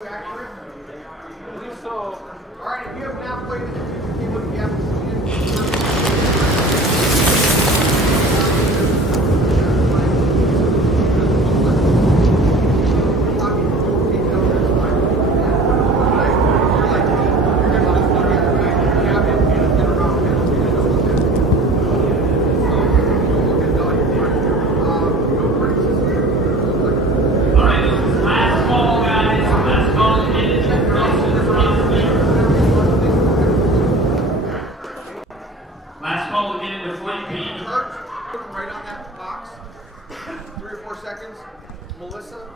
accurate? I believe so. All right, if you have not played it, you would be able to see it. Right on that box, 3 or 4 seconds. Melissa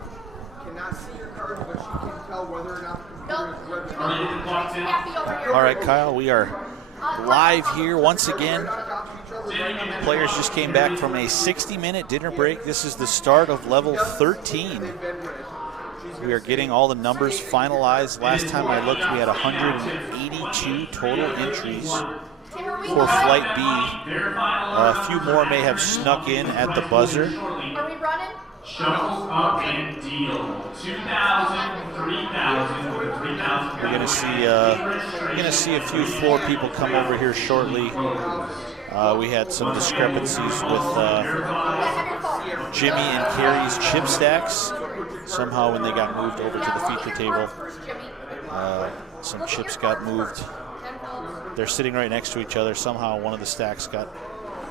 cannot see your card, but she can tell whether or not the computer is ready. All right, Kyle, we are live here once again. Players just came back from a 60-minute dinner break. This is the start of level 13. We are getting all the numbers finalized. Last time I looked, we had 182 total entries for Flight B. A few more may have snuck in at the buzzer. Are we running? Shuffles up and deal. 2,000, 3,000, 3,000. You're gonna see a few floor people come over here shortly. We had some discrepancies with Jimmy and Carrie's chip stacks. Somehow when they got moved over to the feature table, some chips got moved. They're sitting right next to each other. Somehow one of the stacks got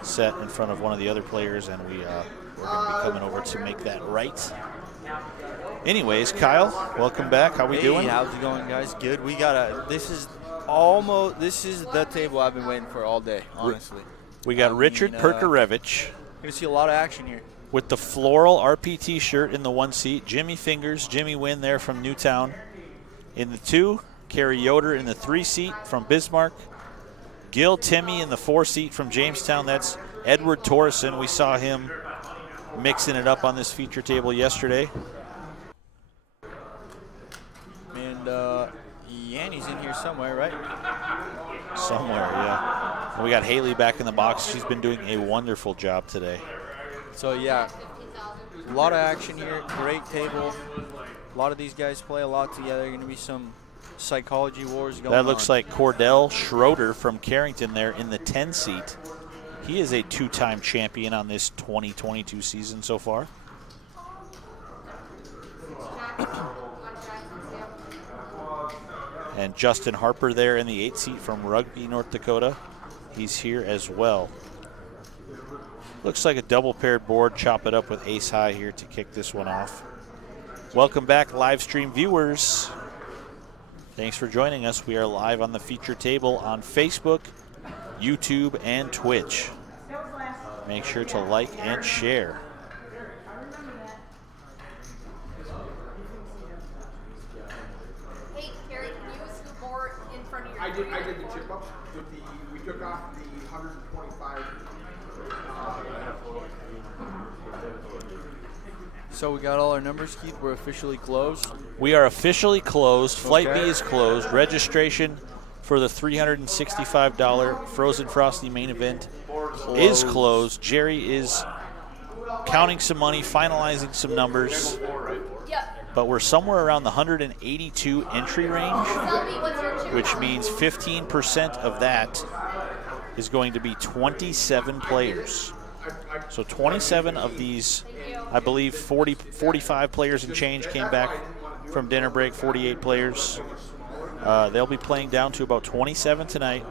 set in front of one of the other players, and we're going to be coming over to make that right. Anyways, Kyle, welcome back. How we doing? How's it going, guys? Good. We got this is the table I've been waiting for all day, honestly. We got Richard Perkarevich. You're going to see a lot of action here. With the floral RPT shirt in the 1 seat. Jimmy Fingers, Jimmy Wynn there from Newtown. In the 2, Carrie Yoder in the 3 seat from Bismarck. Gil Timmy in the 4 seat from Jamestown. That's Edward Torreson. We saw him mixing it up on this feature table yesterday. And Yannick's in here somewhere, right? Somewhere, yeah. And we got Haley back in the box. She's been doing a wonderful job today. So, yeah, a lot of action here. Great table. A lot of these guys play a lot together. Going to be some psychology wars going on. That looks like Cordell Schroeder from Carrington there in the 10 seat. He is a 2-time champion on this 2022 season so far. And Justin Harper there in the 8 seat from Rugby, North Dakota. He's here as well. Looks like a double paired board. Chop it up with ace high here to kick this one off. Welcome back, live stream viewers. Thanks for joining us. We are live on the feature table on Facebook, YouTube, and Twitch. Make sure to like and share. Hey, Carrie, can you use the board in front of your I did the chip up with we took off the 125. So we got all our numbers, Keith. We're officially closed. We are officially closed. Flight Okay. B is closed. Registration for the $365 Frozen Frosty main event is closed. Jerry is counting some money, finalizing some numbers. Yep. But we're somewhere around the 182 entry range, Selby, what's your chip? which means 15% of that is going to be 27 players. So 27 of these, I believe 45 players and change came back from dinner break, 48 players. They'll be playing down to about 27 tonight,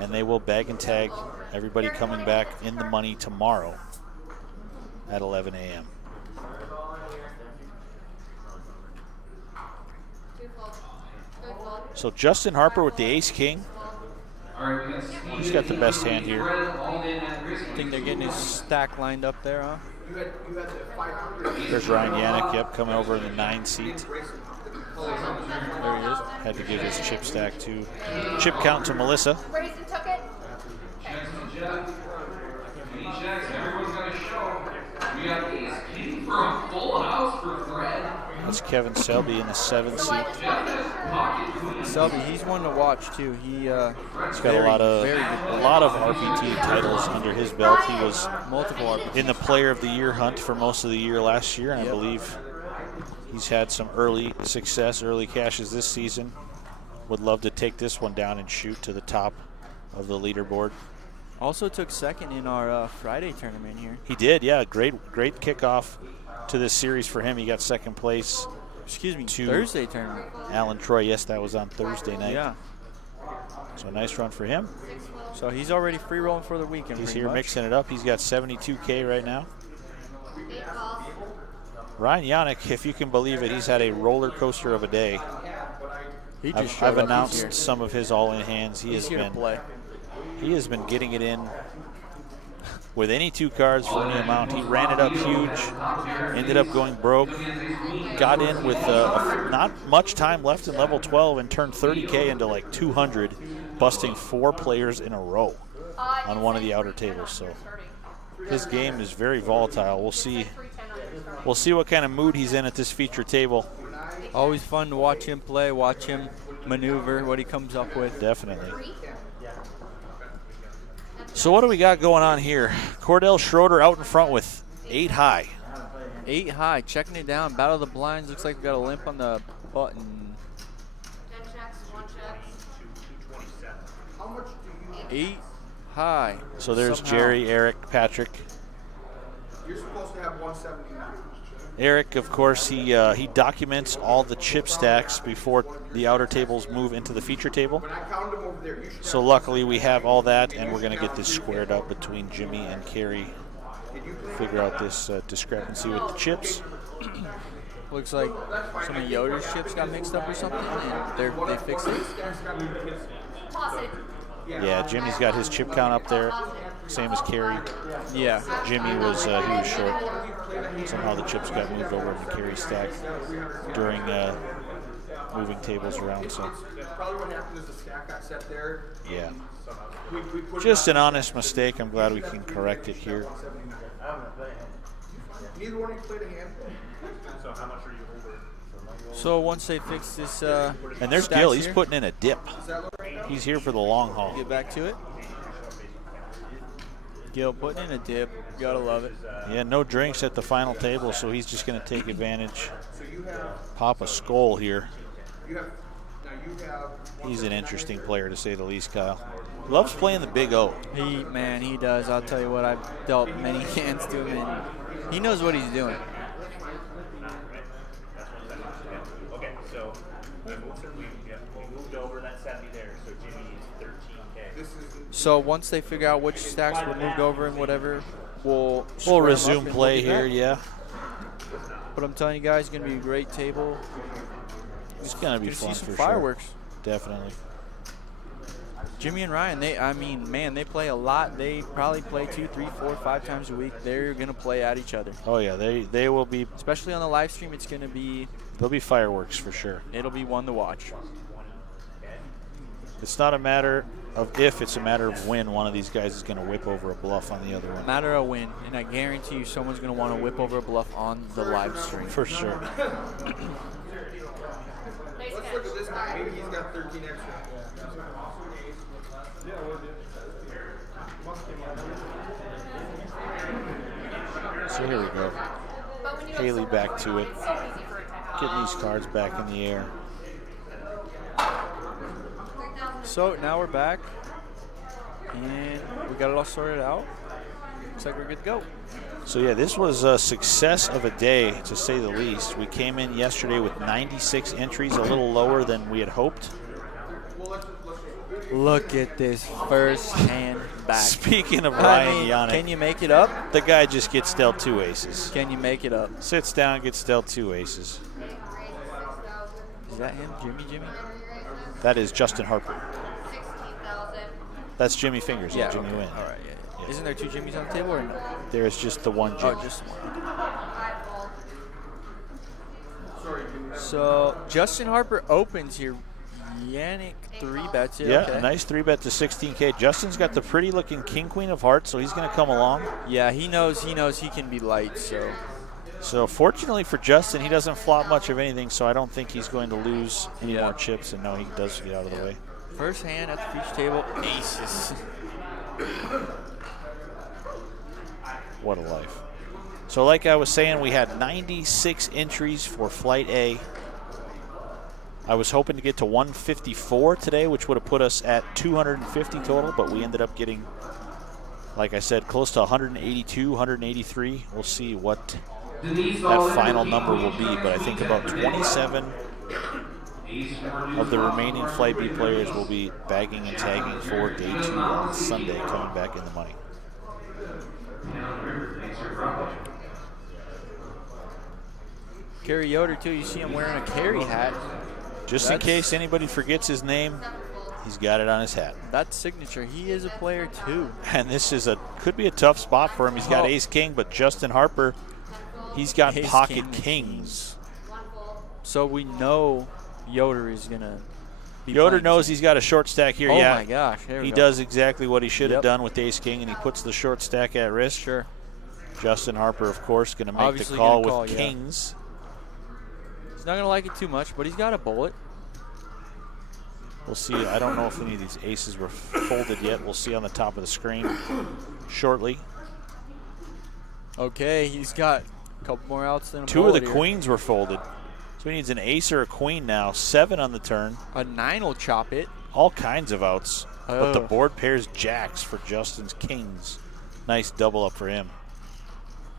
and they will bag and tag everybody coming back in the money tomorrow at 11 a.m. So Justin Harper with the ace-king. He's got the best hand here. I think they're getting his stack lined up there, huh? There's Ryan Yannick, yep, coming over in the 9 seat. There he is. Had to give his chip stack to chip count to Melissa. Grayson took it. That's Kevin Selby in the 7 seat. Selby, he's one to watch too. He's got a lot of RPT titles under his belt. He was multiple RPT. in the Player of the Year hunt for most of the year last year, and I believe He's had some early success, early cashes this season. Would love to take this one down and shoot to the top of the leaderboard. Also took second in our Friday tournament here. He did, yeah. Great kickoff to this series for him. He got second place. Excuse me, to Thursday tournament. Alan Troy, yes, that was on Thursday night. Yeah. So a nice run for him. So he's already free rolling for the weekend. He's pretty here much. mixing it up. He's got 72K right now. Ryan Yannick, if you can believe it, he's had a roller coaster of a day. He just I've showed up. announced some of his all-in hands. He He's here to play. He has been getting it in with any 2 cards for any amount. He ran it up huge, ended up going broke, got in with not much time left in level 12 and turned 30K into like 200, busting 4 players in a row on one of the outer tables. So his game is very volatile. We'll see what kind of mood he's in at this feature table. Always fun to watch him play, watch him maneuver, what he comes up with. Definitely. So what do we got going on here? Cordell Schroeder out in front with 8 high. 8 high, checking it down. Battle of the blinds. Looks like we got a limp on the button. 8 high. So there's somehow. Jerry, Eric, Patrick. You're supposed to have 179. Eric, of course, he documents all the chip stacks before the outer tables move into the feature table. When I counted them over there, you should So luckily we have all that, and we're going to get this squared up between Jimmy and Carrie. Figure out this discrepancy with the chips. Looks like some of Yoder's chips got mixed up or something, and they fixed it. Toss it. Yeah, Jimmy's got his chip count up there, same as Carrie. Yeah. Jimmy was he was short. Somehow the chips got moved over in the Carrie stack during moving tables around. So probably what happened is the stack got set there. yeah, We put just an honest mistake. I'm glad we can correct it here. neither one of you played a hand. So once they fix this, And there's stacks Gil. He's here, putting in a dip. He's here for the long haul. get back to it. Gil putting in a dip. Gotta love it. Yeah, no drinks at the final table, so he's just going to take advantage. Pop a skull here. He's an interesting player, to say the least, Kyle. Loves playing the big O. He does. I'll tell you what, I've dealt many hands to him, and he knows what he's doing. Okay, so we moved over that 70 there, so Jimmy is 13K. So once they figure out which stacks were moved over and whatever, we'll square 'em up resume and play look at here, that. yeah. But I'm telling you guys, it's gonna be a great table. It's going to be Gonna fun see some for fireworks. sure. Definitely. Jimmy and Ryan, they play a lot. They probably play 2, 3, 4, 5 times a week. They're gonna play at each other. Oh yeah, they will be. Especially on the live stream, it's gonna be. There'll be fireworks for sure. It'll be one to watch. It's not a matter of if, it's a matter of when one of these guys is going to whip over a bluff on the other one. Matter of win, and I guarantee you, someone's gonna want to whip over a bluff on the live stream. For sure. Nice Let's catch. look at this guy. Maybe he's got 13 extra. So here we go. But when you Haley have back to it. it's so easy for it to happen. Getting these cards back in the air. So now we're back, and we got it all sorted out. Looks like we're good to go. So yeah, this was a success of a day, to say the least. We came in yesterday with 96 entries, a little lower than we had hoped. Look at this first hand back. Speaking of I Ryan mean, Yannick, can you make it up? the guy just gets dealt 2 aces. Can you make it up? Sits down, gets dealt 2 aces. Is that him, Jimmy? That is Justin Harper. 16,000. That's Jimmy Fingers. Yeah, Jimmy Wynn. All right, yeah. Isn't there 2 Jimmys on the table or no? There is just the one Jimmy. Oh, just one. Eyeball. So Justin Harper opens here. Yannick 3 bets it. Yeah, Okay. nice 3-bet to 16K. Justin's got the pretty looking king queen of hearts, so he's going to come along. Yeah, he knows he can be light. So fortunately for Justin, he doesn't flop much of anything, so I don't think he's going to lose any more chips, and no, he does get out of the way. First hand at the feature table, aces. What a life. So like I was saying, we had 96 entries for Flight A. I was hoping to get to 154 today, which would have put us at 250 total, but we ended up getting, like I said, close to 182, 183. We'll see what that final number will be, but I think about 27 of the remaining Flight B players will be bagging and tagging for day 2 on Sunday, coming back in the money. Kerry Yoder, too. You see him wearing a Kerry hat. Just in case anybody forgets his name, he's got it on his hat. That's signature. He is a player, too. And this is could be a tough spot for him. He's got ace king, but Justin Harper, he's got Ace pocket king. kings. So we know Yoder is going to be Yoder playing knows king. he's got a short stack here. Oh, Yeah, my gosh. There we he go. does exactly what he should have Yep. done with ace king, and he puts the short stack at risk. Sure. Justin Harper, of course, going to make Obviously the call gonna with call, yeah. kings. He's not going to like it too much, but he's got a bullet. We'll see. I don't know if any of these aces were folded yet. We'll see on the top of the screen shortly. Okay, he's got a couple more outs than a 2 of the bullet here. queens were folded. So he needs an ace or a queen now. 7 on the turn. A 9 will chop it. All kinds of outs. But the Oh. board pairs jacks for Justin's kings. Nice double up for him.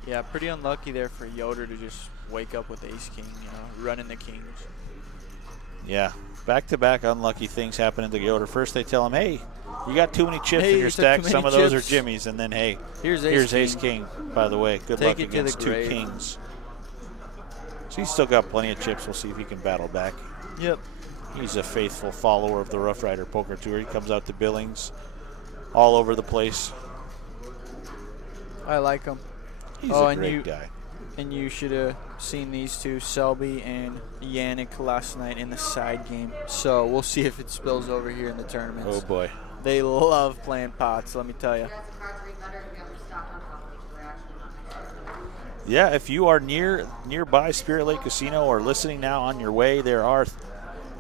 Yeah, pretty unlucky there for Yoder to just wake up with ace king, running the kings. Yeah. Back-to-back unlucky things happening to Yoder. First they tell him, hey, you got too many chips Hey, in you your took stack. too many Some of those are chips. Jimmy's. And then, hey, Here's here's ace ace king. By the way, good Take luck it to the against 2 grave. kings. So he's still got plenty of chips. We'll see if he can battle back. Yep. He's a faithful follower of the Roughrider Poker Tour. He comes out to Billings all over the place. I like him. He's Oh, a and great guy. And you should have seen these two, Selby and Yannick, last night in the side game. So we'll see if it spills over here in the tournaments. Oh, boy. They love playing pots, let me tell you. Yeah, if you are nearby Spirit Lake Casino or listening now on your way, there are,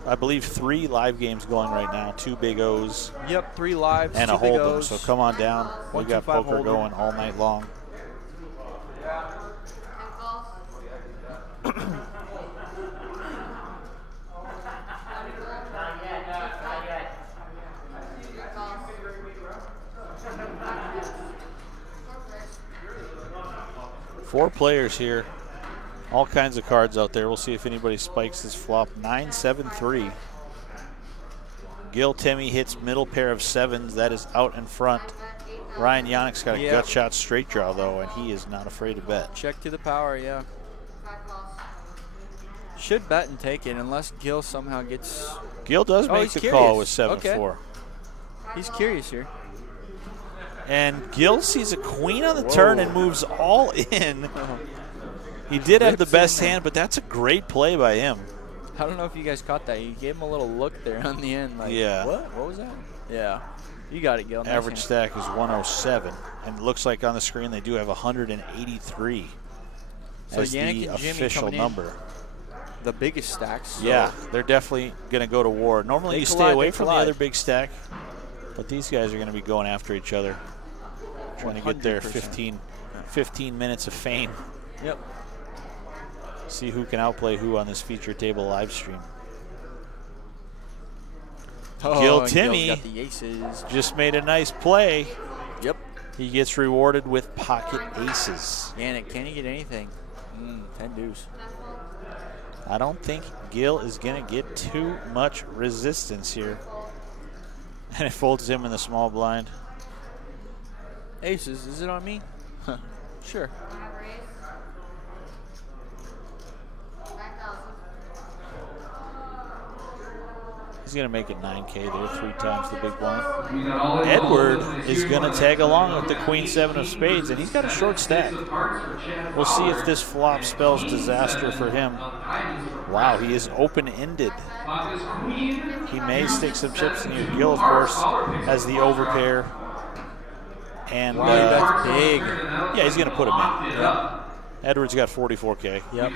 I believe, 3 live games going right now. 2 Big O's. Yep, 3 lives, and 2 a big hold'em. O's. So come on down. We 1, got 2, 5 poker hold'em. going all night long. Four players here. All kinds of cards out there. We'll see if anybody spikes this flop. 9-7-3. Gil Timmy hits middle pair of 7s. That is out in front. Ryan Yannick's got a gut shot straight draw, though, and he is not afraid to bet. Check to the power, yeah. Should bet and take it unless Gil somehow gets... Gil does make he's the curious. call with 7-4. Okay. He's curious here. And Gil sees a queen on the turn and moves all in. He did have the best hand, but that's a great play by him. I don't know if you guys caught that. You gave him a little look there on the end. Like, Yeah. What was that? Yeah. You got it, Gil. Nice Average hand. stack is 107. And it looks like on the screen they do have 183 So as Yannick the and Jimmy official coming in. number. The biggest stacks. So Yeah, they're definitely going to go to war. Normally They you stay collide, away they from the collide. other big stack, but these guys are going to be going after each other, trying to get their 100%. 15 minutes of fame. Yep. See who can outplay who on this feature table live stream. Oh, Gil and Timmy Gil's got the aces. just made a nice play. Yep. He gets rewarded with pocket aces. Yannick, can he get anything? 10 deuce. I don't think Gil is going to get too much resistance here. And it folds him in the small blind. Aces, is it on me? Sure. He's going to make it 9K there, 3 times the big blind. Edward is going to tag along with the queen 7 of spades, and he's got a short stack. We'll see if this flop spells disaster for him. Wow, he is open-ended. He may stick some chips in here. Gil, of course, has the overpair. And That's big. yeah, he's going to put him in. Yep. Edward's got 44K. Yep.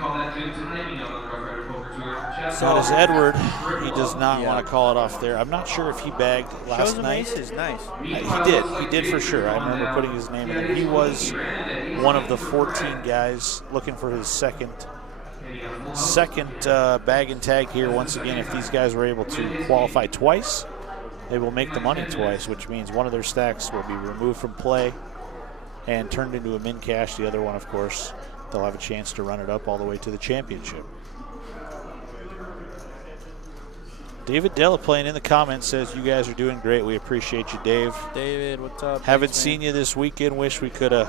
So does Edward. He does not want to call it off there. I'm not sure if he bagged Shows last him night. aces, nice. He did for sure. I remember putting his name in there. He was one of the 14 guys looking for his second bag and tag here. Once again, if these guys were able to qualify twice, they will make the money twice, which means one of their stacks will be removed from play and turned into a min cash. The other one, of course, they'll have a chance to run it up all the way to the championship. David Delaplane in the comments says, you guys are doing great. We appreciate you, Dave. David, what's up? Haven't Thanks, seen man. you this weekend. Wish we could have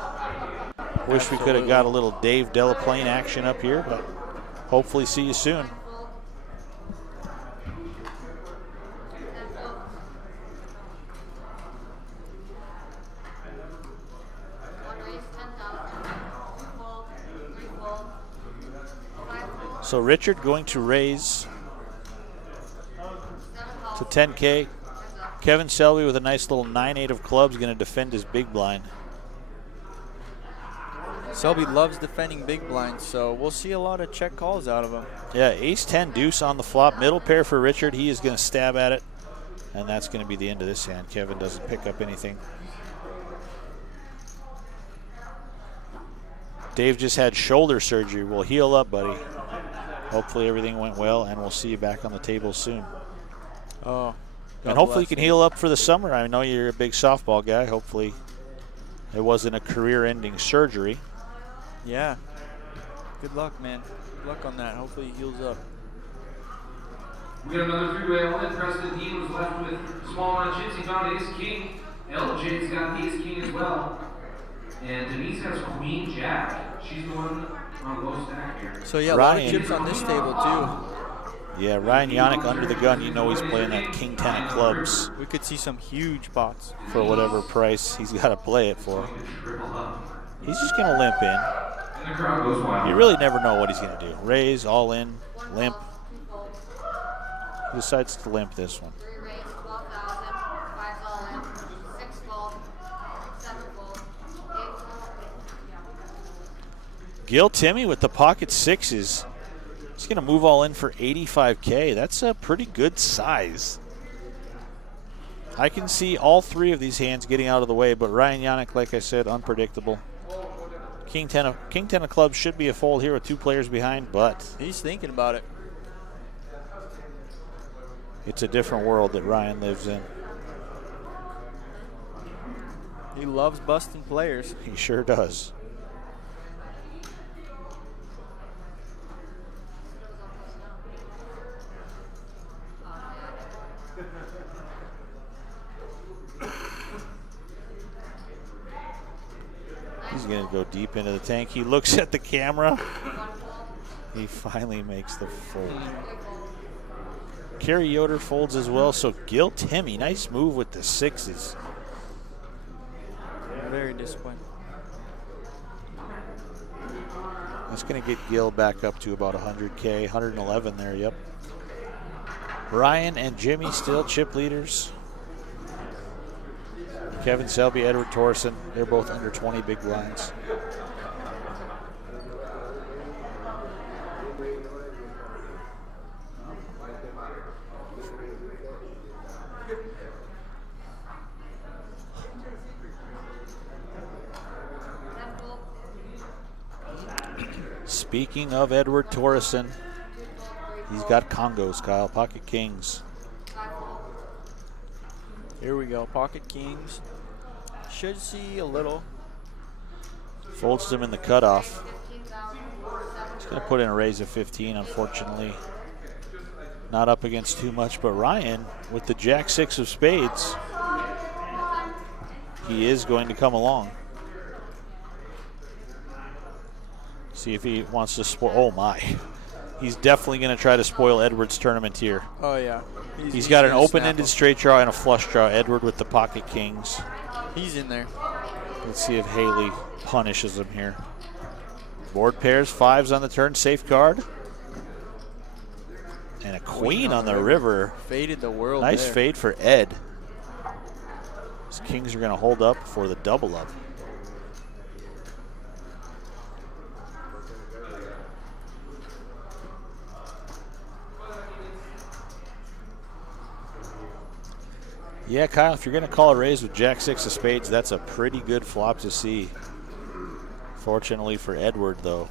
got a little Dave Delaplane action up here, but hopefully see you soon. So Richard going to raise to 10K. Kevin Selby with a nice little 9-8 of clubs, going to defend his big blind. Selby loves defending big blinds, so we'll see a lot of check calls out of him. Yeah, ace-10 deuce on the flop. Middle pair for Richard. He is going to stab at it, and that's going to be the end of this hand. Kevin doesn't pick up anything. Dave just had shoulder surgery. We'll heal up, buddy. Hopefully everything went well, and we'll see you back on the table soon. Oh, and hopefully you can heal up for the summer. I know you're a big softball guy. Hopefully it wasn't a career-ending surgery. Yeah. Good luck, man. Good luck on that. Hopefully he heals up. We got another three-way element. Preston D was left with small amount of chips. He found ace king. LJ's got ace king as well. And Denise has queen jack. She's the one on low stack here. So yeah, a lot of chips on this table too. Yeah, Ryan Yannick under the gun. You know he's playing that king 10 of clubs. We could see some huge pots. For whatever price he's got to play it for. He's just going to limp in. And the crowd goes wild. You really never know what he's going to do. Raise, all in, limp. He decides to limp this one. 3 raise, 12,000, 5 all in, 6 fold, 7 fold, 8 fold. Gil Timmy with the pocket sixes. He's going to move all in for 85K. That's a pretty good size. I can see all three of these hands getting out of the way, but Ryan Yannick, like I said, unpredictable. King 10 of clubs should be a fold here with 2 players behind, but he's thinking about it. It's a different world that Ryan lives in. He loves busting players. He sure does. He's going to go deep into the tank. He looks at the camera. He finally makes the fold. Kerry Yoder folds as well, so Gil Timmy, nice move with the sixes. Very disappointing. That's going to get Gil back up to about 100K, 111 there, yep. Ryan and Jimmy still chip leaders. Kevin Selby, Edward Torreson, they're both under 20 big blinds. Speaking of Edward Torreson, he's got Congos, Kyle, pocket kings. Here we go, pocket kings. Should see a little. Folds them in the cutoff. He's going to put in a raise of 15, unfortunately. Not up against too much, but Ryan, with the jack 6 of spades, he is going to come along. See if he wants to spoil. Oh my. He's definitely going to try to spoil Edward's tournament here. Oh yeah. He's got an open-ended straight draw and a flush draw. Edward with the pocket kings. He's in there. Let's see if Haley punishes him here. Board pairs, 5s on the turn, safe card. And a queen on the river. Faded the world. Nice there. fade for Ed. His kings are going to hold up for the double up. Yeah, Kyle, if you're going to call a raise with jack 6 of spades, that's a pretty good flop to see. Fortunately for Edward, though.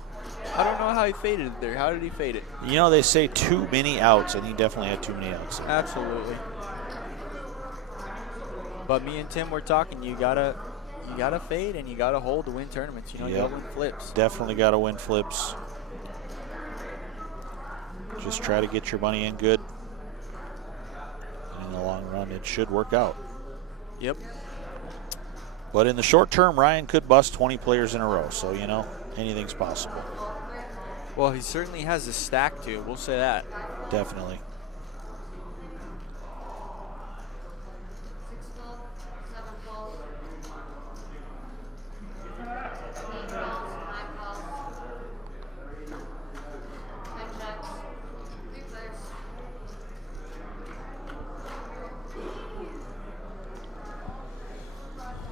I don't know how he faded it there. How did he fade it? You know, they say too many outs, and he definitely had too many outs. Absolutely. But me and Tim were talking. You gotta fade and you gotta hold to win tournaments. You know, you gotta win flips. Definitely got to win flips. Just try to get your money in good. And in the long run, it should work out. Yep. But in the short term, Ryan could bust 20 players in a row. So, you know, anything's possible. Well, he certainly has a stack to. We'll say that. Definitely. 6 fold, 7 fold, 8 balls, 9 balls, 10 checks, 3 players.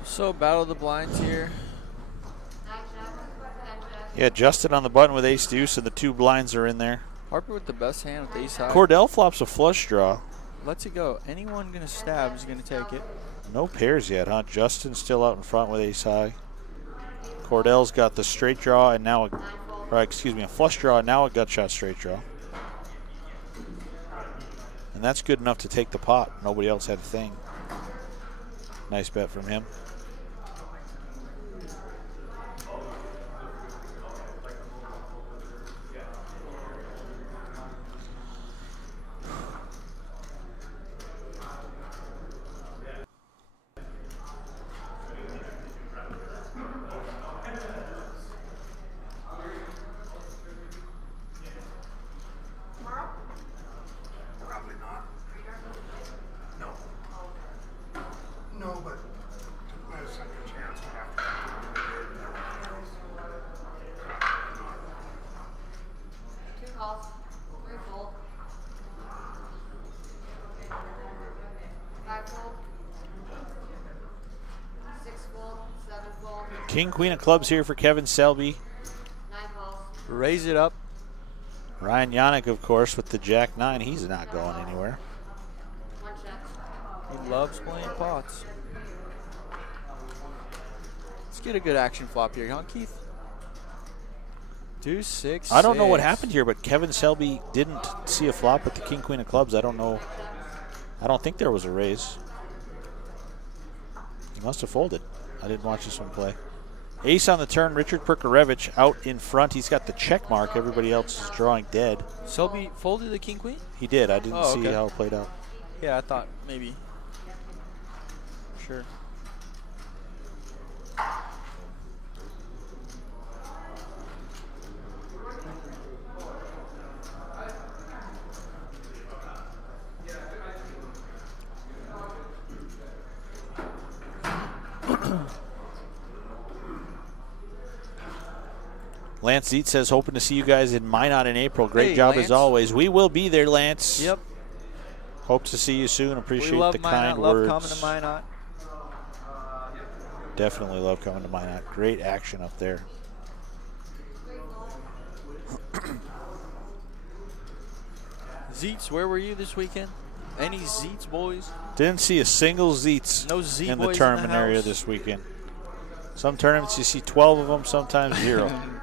So, battle of the blinds here. 9 checks, 10 checks. Yeah, Justin on the button with ace deuce, and the 2 blinds are in there. Harper with the best hand with ace high. Cordell flops a flush draw. Lets it go. Anyone going to stab is going to take it. No pairs yet, huh? Justin's still out in front with ace high. Cordell's got the straight draw and now, a flush draw and now a gut shot straight draw. And that's good enough to take the pot. Nobody else had a thing. Nice bet from him. Probably not. No. No, but there's a second chance we have to do it. 2 calls, 3 fold, 5 fold, 6 fold, 7 fold, King, queen of clubs here for Kevin Selby. 9 calls. Raise it up. Ryan Yannick, of course, with the jack 9. He's not going anywhere. 1 check. He loves playing pots. Let's get a good action flop here, huh, Keith? 2, 6, I don't know what 6. happened here, but Kevin Selby didn't see a flop with the king, queen of clubs. I don't know. I don't think there was a raise. He must have folded. I didn't watch this one play. Ace on the turn, Richard Perkarevich out in front. He's got the check mark. Everybody else is drawing dead. Selby folded the king queen? He did. I didn't see okay. how it played out. Yeah, I thought maybe. Sure. Lance Zeet says, hoping to see you guys in Minot in April. Great Hey, job Lance. as always. We will be there, Lance. Yep. Hope to see you soon. We Appreciate love the Minot, kind love words. coming to Minot. Definitely love coming to Minot. Great action up there. Zeets, where were you this weekend? Any Zeets, boys? Didn't see a single Zeets No Z in boys the in tournament the area house. this weekend. Some tournaments you see 12 of them, sometimes 0. 9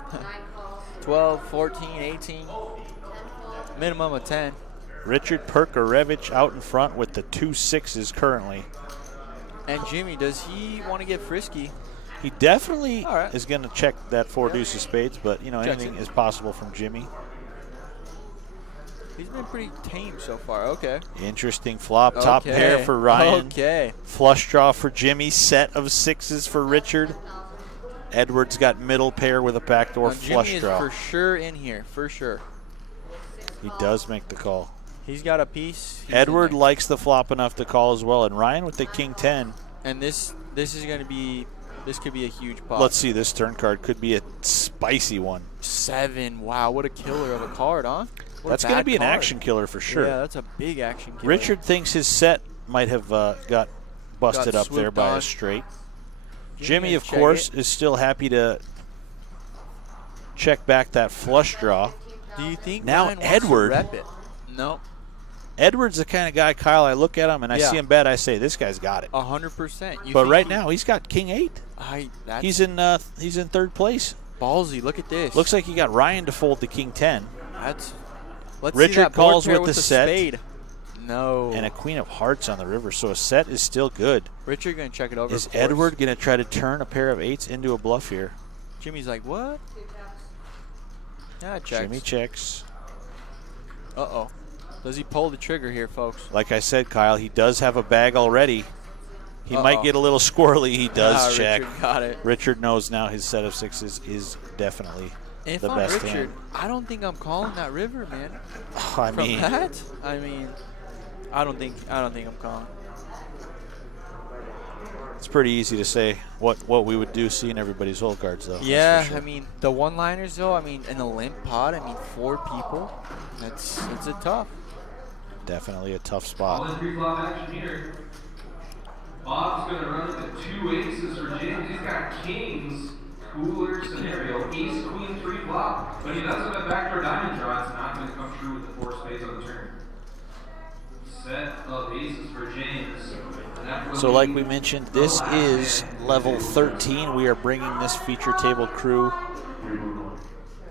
calls, 12, 14, 18, 10 fold, minimum of 10. Richard Perkarevich out in front with the 2 6s currently. And Jimmy, does he want to get frisky? He definitely All right. is going to check that 4 deuces spades, but you know, Checks anything it. is possible from Jimmy. He's been pretty tame so far. Okay. Interesting flop. Top Okay. pair for Ryan. Okay. Flush draw for Jimmy. Set of 6s for Richard. Edwards got middle pair with a backdoor Now, flush Jimmy is draw. for sure in here, for sure. He does make the call. He's got a piece. He's in Edward there. likes the flop enough to call as well, and Ryan with the king 10. And this is going to be, this could be a huge pot. Let's see, this turn card could be a spicy one. 7. Wow, what a killer of a card, huh? What a That's going to bad be an card. action killer for sure. Yeah, that's a big action killer. Richard thinks his set might have got busted Got up there swooped by on. a straight. Jimmy Jimmy, gonna of check course, it. is still happy to check back that flush draw. Do you think Now Ryan wants Edward- to rep it? No, Edward's the kind of guy, Kyle, I look at him and I Yeah. see him bet, I say, this guy's got it. 100%. But right now, he's got king 8. He's in third place. Ballsy, look at this. Looks like he got Ryan to fold the king 10. Let's see Richard that board calls pair with the a set. spade. No. And a queen of hearts on the river, so a set is still good. Richard going to check it over. Is of course. Edward going to try to turn a pair of 8s into a bluff here? Jimmy's like, what? Yeah, checks. Jimmy checks. Uh-oh. Does he pull the trigger here, folks? Like I said, Kyle, he does have a bag already. He might get a little squirrely. He does check. Richard got it. Richard knows now his set of 6s is definitely the best Richard, hand. I don't think I'm calling that river, man. I From mean, that? I mean, I don't think I'm calling. it's pretty easy to say what we would do seeing everybody's hole cards, though. Yeah, That's for sure. I mean, the one-liners, though, I mean, in a limp pot, I mean, 4 people, it's a tough. Definitely a tough All spot. in pre-flop action here. Bob's going to run the 2 aces for James. He's got kings. Cooler scenario. Ace, queen, 3 flop. But he does have a backdoor diamond draw. It's not going to come true with the 4 spades on the turn. Set of aces for James. So like we mentioned, this is level 13. We are bringing this feature table crew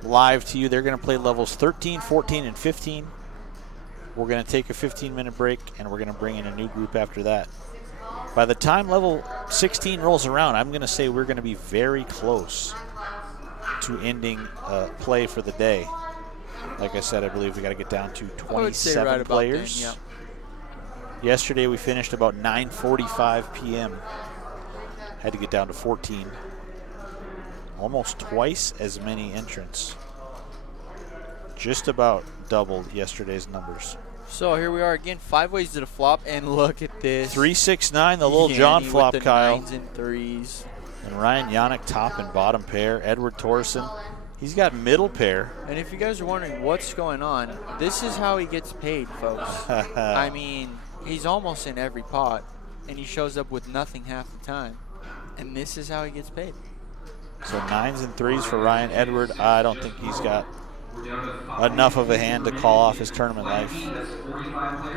live to you. They're going to play levels 13, 14, and 15. We're going to take a 15-minute break, and we're going to bring in a new group after that. By the time level 16 rolls around, I'm going to say we're going to be very close to ending play for the day. Like I said, I believe we got to get down to 27 right players. Then, yeah. Yesterday we finished about 9:45 p.m. Had to get down to 14. Almost twice as many entrants. Just about doubled yesterday's numbers. So here we are again, 5 ways to the flop, and look at this. 3-6-9, the little Yanni John with flop, the Kyle. 9s and 3s. And Ryan Yannick top and bottom pair. Edward Torsen, he's got middle pair. And if you guys are wondering what's going on, this is how he gets paid, folks. I mean, he's almost in every pot, and he shows up with nothing half the time. And this is how he gets paid. So 9s and 3s for Ryan. Edward, I don't think he's got enough of a hand to call off his tournament life.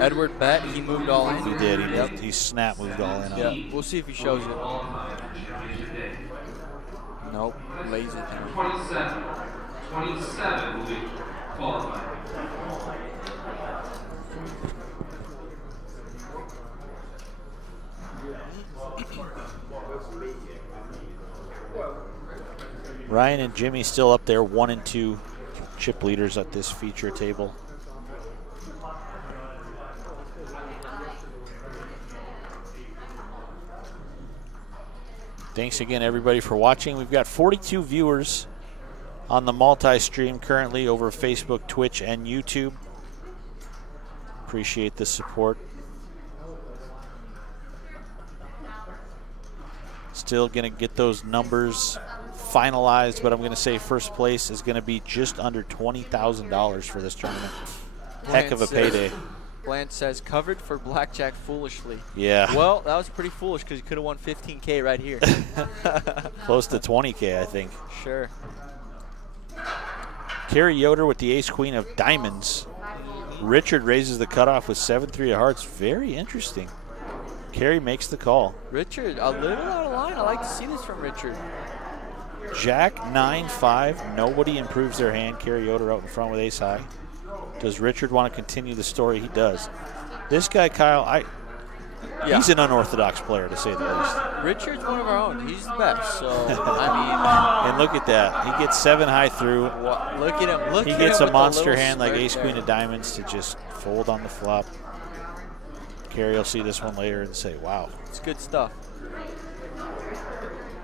Edward bet, he moved all in. He did. He snap moved all in. Yeah, we'll see if he shows it. Nope, lays it down. 27 will be qualified. Ryan and Jimmy still up there, 1 and 2 chip leaders at this feature table. Thanks again, everybody, for watching. We've got 42 viewers on the multi-stream currently over Facebook, Twitch, and YouTube. Appreciate the support. Still going to get those numbers finalized, but I'm going to say first place is going to be just under $20,000 for this tournament. Heck of a payday. Bland says, covered for blackjack foolishly. Yeah. Well, that was pretty foolish because you could have won $15K right here. Close to 20K, I think. Sure. Kerry Yoder with the ace-queen of diamonds. Richard raises the cutoff with 7-3 of hearts. Very interesting. Kerry makes the call. Richard, a little out of line. I like to see this from Richard. Jack 9-5. Nobody improves their hand. Kerry Yoder out in front with ace high. Does Richard want to continue the story? He does. This guy, Kyle, he's an unorthodox player, to say the least. Richard's one of our own. He's the best. So, I And look at that. He gets 7 high through. mean, look at him. Look He at gets him a with the monster little hand like smirk ace-queen there. of diamonds to just fold on the flop. Kerry will see this one later and say, wow. It's good stuff.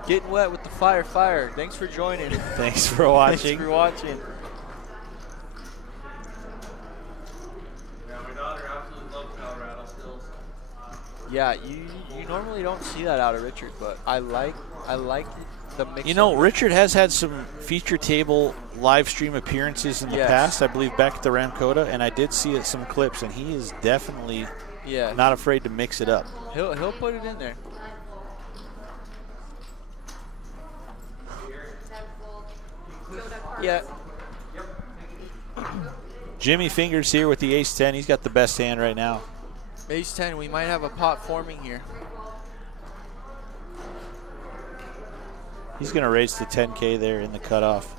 Getting wet with the fire. Thanks for joining. Thanks for watching. Thanks for watching. Yeah, you normally don't see that out of Richard, but I like the mix. You know, Richard has had some feature table live stream appearances in the past, I believe back at the Ramkota, and I did see some clips, and he is definitely not afraid to mix it up. He'll put it in there. Yeah. Jimmy Fingers here with the ace-10. He's got the best hand right now. Ace-10, we might have a pot forming here. He's going to raise to 10K there in the cutoff.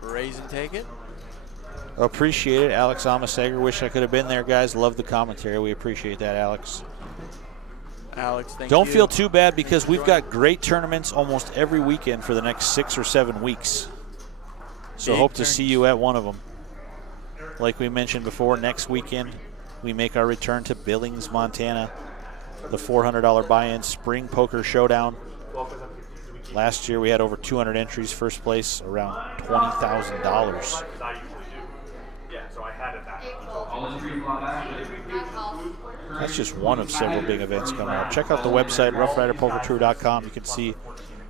Raise and take it. Appreciate it, Alex Amaseger. Wish I could have been there, guys. Love the commentary. We appreciate that, Alex. Alex, thank Don't you. feel too bad because we've got great tournaments almost every weekend for the next 6 or 7 weeks. So Big hope to tournaments. see you at one of them. Like we mentioned before, next weekend we make our return to Billings, Montana. The $400 buy-in Spring Poker Showdown. Last year we had over 200 entries. First place around $20,000. I usually do. Yeah, so I had it back. All in 3 flop action. 5 calls. That's just one of several big events coming up. Check out the website, roughriderpokertour.com. You can see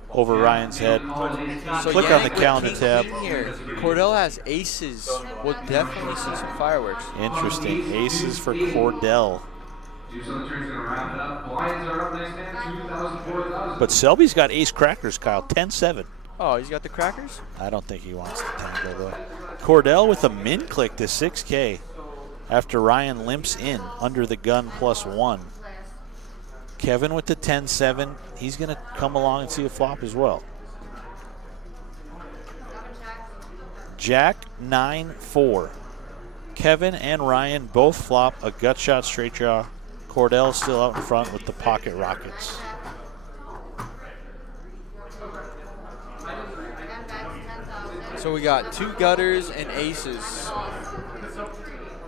over Ryan's head. So Click on the Yannick with calendar king tab. queen here. Cordell has aces. We'll definitely see some fireworks. Interesting. Aces for Cordell. Juice on the turn's going to wrap it up. Blinds are up next hand, 2,000, 4,000. But Selby's got ace crackers, Kyle. 10-7. Oh, he's got the crackers? I don't think he wants to tangle, though. Cordell with a min click to 6K after Ryan limps in under the gun +1. Kevin with the 10-7. He's going to come along and see a flop as well. Jack 9-4. Kevin and Ryan both flop a gut shot straight draw. Cordell still out in front with the pocket rockets. So we got 2 gutters and aces.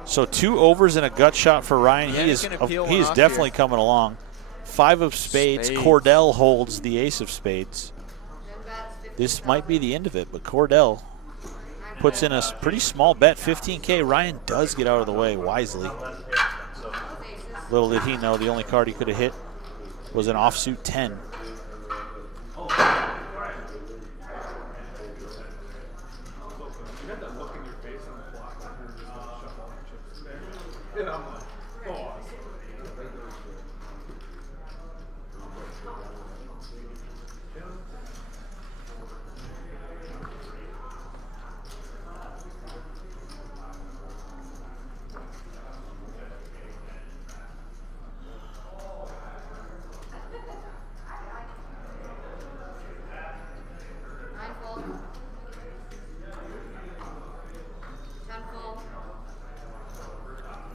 So 2 overs and a gut shot for Ryan. Yeah, he he's is gonna peel he one is off definitely here. coming along. 5 of spades. Spades. Cordell holds the ace of spades. This might be the end of it, but Cordell puts in a pretty small bet, 15K. Ryan does get out of the way wisely. Little did he know the only card he could have hit was an offsuit 10.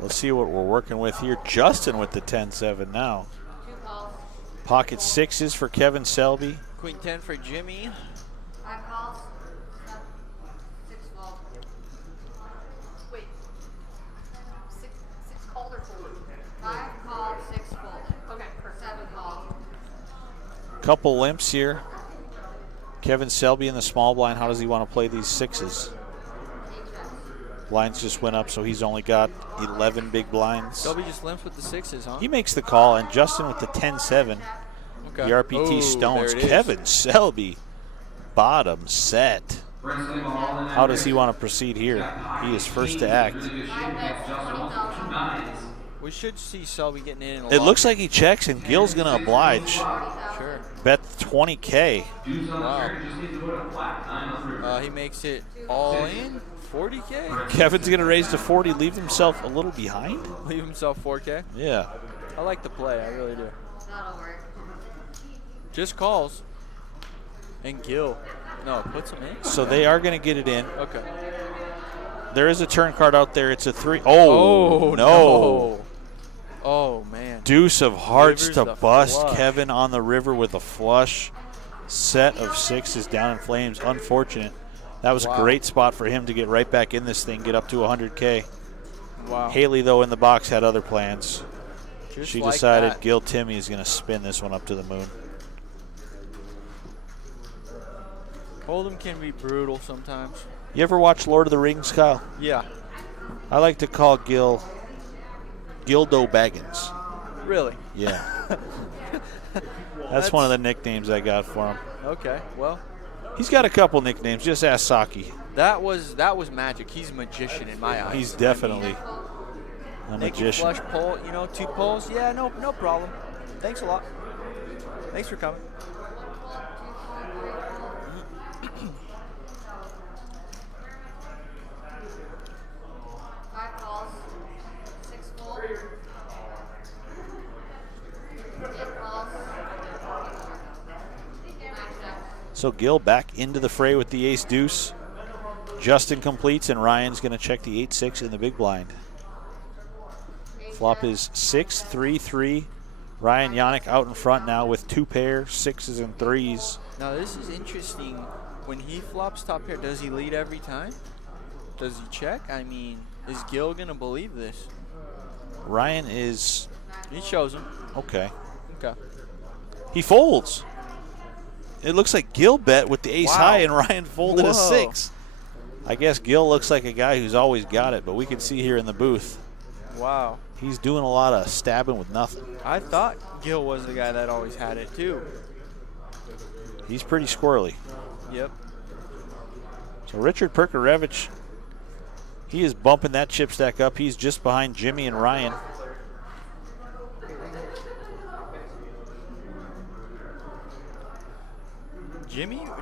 Let's see what we're working with here. Justin with the 10-7 now. 2 calls. Pocket 6s for Kevin Selby. Queen 10 for Jimmy. 5 calls. 6 fold. Wait. 6 called or folded? 5 called, 6 folded. Okay, for 7 called. Couple limps here. Kevin Selby in the small blind. How does he want to play these 6s? Blinds just went up, so he's only got 11 big blinds. Selby just limps with the 6s, huh? He makes the call, and Justin with the 10-7. Okay. The RPT Oh, stones. there it is. Kevin Selby, bottom set. How does he want to proceed here? He is first to act. We should see Selby getting in a It lot. looks like he checks, and Gil's going to oblige. Sure. Bet 20K. Wow. He makes it all in. 40K? Kevin's going to raise to 40, leave himself a little behind? Leave himself 4K? Yeah. I like the play. I really do. That'll work. Just calls. And Gil. No, puts him in. So they are going to get it in. Okay. There is a turn card out there. It's a 3. Oh, no. Oh, man. Deuce of hearts Rivers to the bust. flush. Kevin on the river with a flush. Set of 6s down in flames. Unfortunate. That was Wow. a great spot for him to get right back in this thing, get up to 100K. Wow. Haley, though, in the box had other plans. Just She like decided that. Gil Timmy is going to spin this one up to the moon. Hold'em can be brutal sometimes. You ever watch Lord of the Rings, Kyle? Yeah. I like to call Gil Gildo Baggins. Really? Yeah. That's one of the nicknames I got for him. Okay. Well, He's got a couple nicknames. Just ask Saki. that was magic. He's a magician in my eyes. He's definitely a Naked magician. flush pull, 2 pulls. Yeah, no problem. Thanks a lot. Thanks for coming. Five calls. 6 fold. So Gil back into the fray with the ace deuce. Justin completes, and Ryan's going to check the 8-6 in the big blind. Flop is 6, 3, 3. Ryan Yannick out in front now with 2 pair, 6s and 3s. Now this is interesting. When he flops top pair, does he lead every time? Does he check? I mean, is Gil going to believe this? Ryan is... He shows him. Okay. Okay. He folds. It looks like Gil bet with the ace high, and Ryan folded a 6. I guess Gil looks like a guy who's always got it, but we can see here in the booth. Wow. He's doing a lot of stabbing with nothing. I thought Gil was the guy that always had it too. He's pretty squirrely. Yep. So Richard Perkarevich, he is bumping that chip stack up. He's just behind Jimmy and Ryan.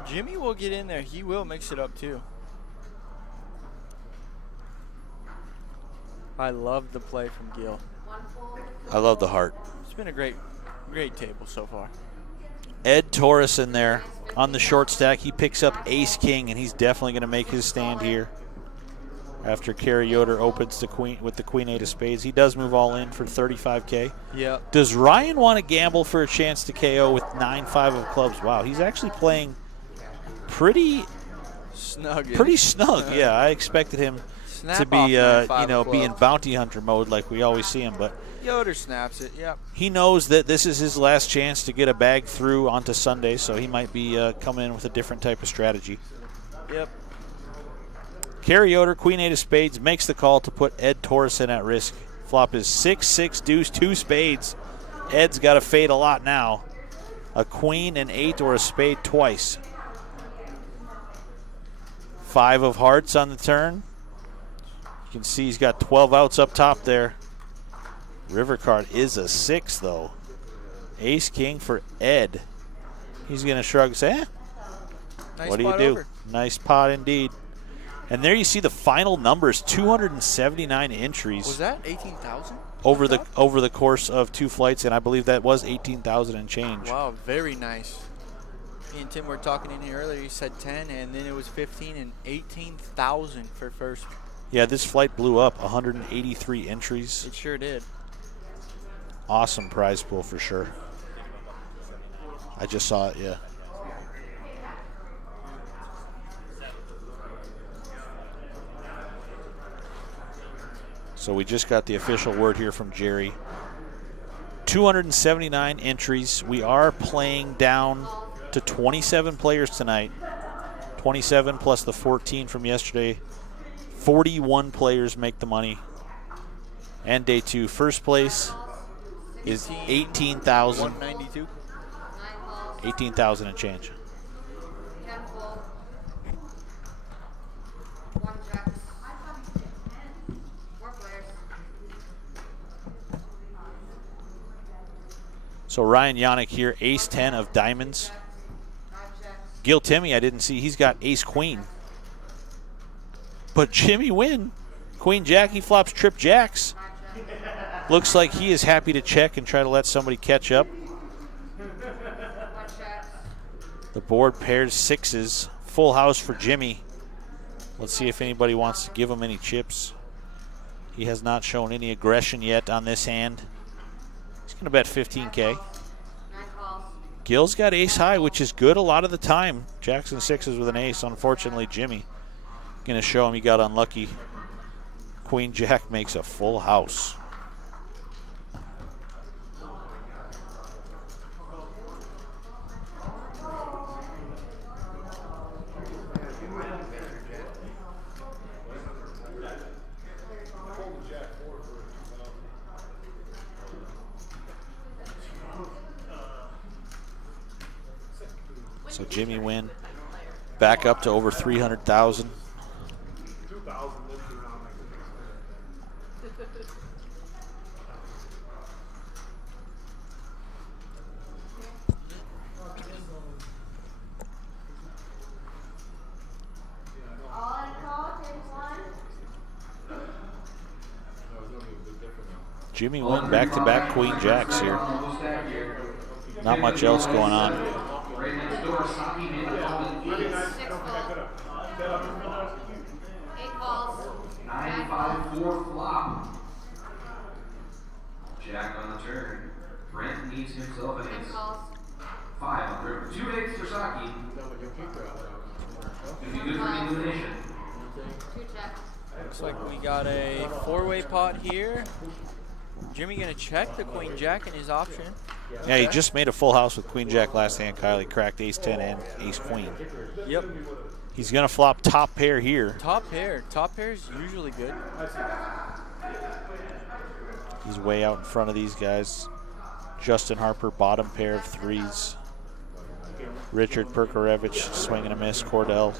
Jimmy will get in there. He will mix it up too. I love the play from Gil. I love the heart. It's been a great table so far. Ed Torres in there on the short stack. He picks up ace king, and he's definitely going to make his stand here. After Kerry Yoder opens the queen with the queen 8 of spades, he does move all in for 35K. Yep. Does Ryan want to gamble for a chance to KO with 9-5 of clubs? Wow, he's actually playing pretty snug. Yeah, I expected him to be, be in bounty hunter mode like we always see him, but Yoder snaps it. Yep. he knows that this is his last chance to get a bag through onto Sunday, so he might be coming in with a different type of strategy. Yep. Kerry Yoder, queen 8 of spades, makes the call to put Ed Torres in at risk. Flop is 6, 6, deuce, 2 spades. Ed's got to fade a lot now. A queen, an 8, or a spade twice. 5 of hearts on the turn. You can see he's got 12 outs up top there. River card is a 6, though. Ace king for Ed. He's going to shrug and say, Nice what do you pot do? over. Nice pot indeed. And there you see the final numbers, 279 entries. Was that 18,000? Over the course of 2 flights, and I believe that was 18,000 and change. Wow, very nice. Me and Tim were talking in here earlier. He said 10, and then it was 15 and 18,000 for first. Yeah, this flight blew up, 183 entries. It sure did. Awesome prize pool for sure. I just saw it, yeah. So we just got the official word here from Jerry. 279 entries. We are playing down to 27 players tonight. 27 plus the 14 from yesterday. 41 players make the money. And day 2, first place is 18,000. 192. 18,000 and change. 10 full. 1 jacks. 4 players. So Ryan Yannick here, ace 10 of diamonds. 5 jacks. Gil Timmy, I didn't see, he's got ace queen. But Jimmy Wynn, queen jack, he flops trip jacks. 5 jacks. Looks like he is happy to check and try to let somebody catch up. 1 jacks. The board pairs 6s. Full house for Jimmy. Let's see if anybody wants to give him any chips. He has not shown any aggression yet on this hand. He's going to bet 15K. 9 calls. Gil's got ace high, which is good a lot of the time. Jacks and 6s with an ace. Unfortunately, Jimmy going to show him he got unlucky. Queen jack makes a full house. So Jimmy Wynn back up to over 300,000. Jimmy Wynn back-to-back queen jacks here. Not much else going on. Right next door, Saki made the call. Eight calls. 9-5-4 flop. Jack on the turn. Brent needs himself an 10 ace. calls. 5 on the river. 2 8s for Saki. Could be good for the elimination. 2 checks. Looks like we got a 4-way pot here. Jimmy gonna check the queen jack in his option. Yeah, he just made a full house with queen jack last hand, Kyle. He cracked ace 10 and ace queen. Yep. He's gonna flop top pair here. Top pair. Top pair is usually good. He's way out in front of these guys. Justin Harper, bottom pair of threes. Richard Perkarevich, swing and a miss. Cordell,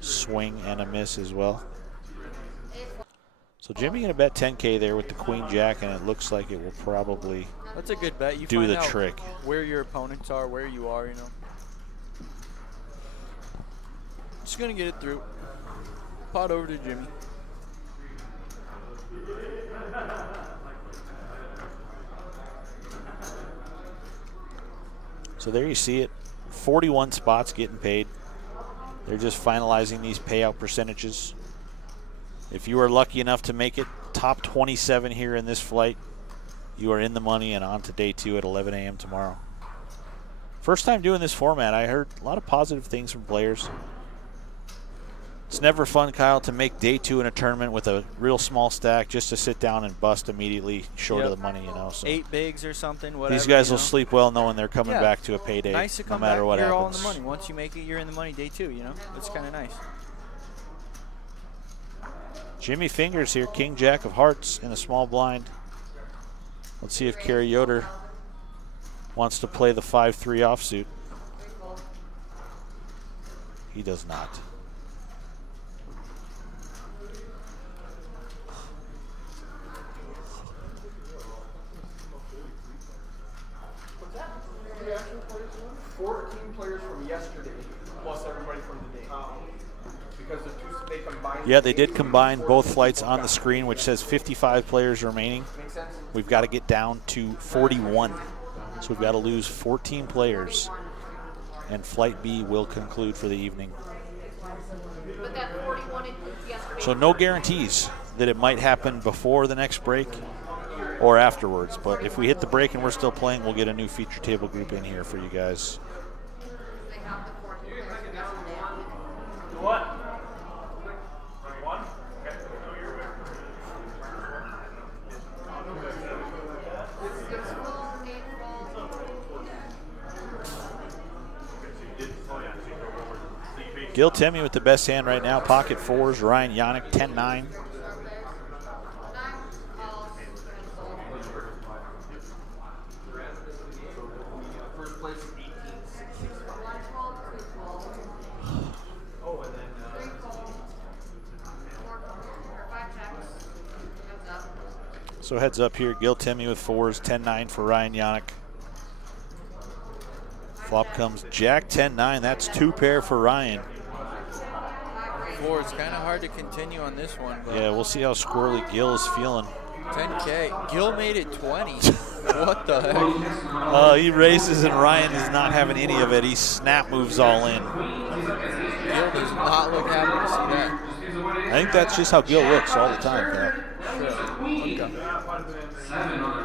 swing and a miss as well. So Jimmy gonna bet 10K there with the queen jack, and it looks like it will probably That's a good bet. You do find the out trick. where your opponents are, where you are, you know. Just gonna get it through. Pot over to Jimmy. So there you see it. 41 spots getting paid. They're just finalizing these payout percentages. If you are lucky enough to make it top 27 here in this flight, you are in the money and on to day 2 at 11 a.m. tomorrow. First time doing this format. I heard a lot of positive things from players. It's never fun, Kyle, to make day 2 in a tournament with a real small stack just to sit down and bust immediately short of the money, you know. So 8 bigs or something, whatever. these guys you will know. sleep well knowing they're coming back to a payday Nice to no come matter back, what you're happens. all in the money. Once you make it, you're in the money day 2, you know. It's kind of nice. Jimmy fingers here, king jack of hearts in a small blind. Let's see if Kerry Yoder wants to play the 5-3 offsuit. He does not. What's that? 14 players from yesterday, plus everybody from today. Because the two, they combined. Yeah, they did combine both flights on the screen, which says 55 players remaining. Make sense? We've got to get down to 41. So we've got to lose 14 players, and Flight B will conclude for the evening. But that 41 includes yesterday. So no guarantees that it might happen before the next break or afterwards. But if we hit the break and we're still playing, we'll get a new feature table group in here for you guys. They have the 14 players from yesterday. What? 21? Okay. Six full, 8 full. Gil Temmie with the best hand right now. Pocket fours. Ryan Yannick 10-9. 9 calls. First place is 18. 1 call, 2 calls. Oh, and then 3 calls. 4 or 5 checks. Heads up. So heads up here. Gil Temmie with fours. 10-9 for Ryan Yannick. Flop comes Jack 10-9. That's 2 pair for Ryan. 4, it's kind of hard to continue on this one. But Yeah, we'll see how squirrely Gil is feeling. 10K. Gil made it 20. What the heck? He raises and Ryan is not having any of it. He snap moves all in. Gil does not look happy to see that. I think that's just how Gil looks all the time, Pat.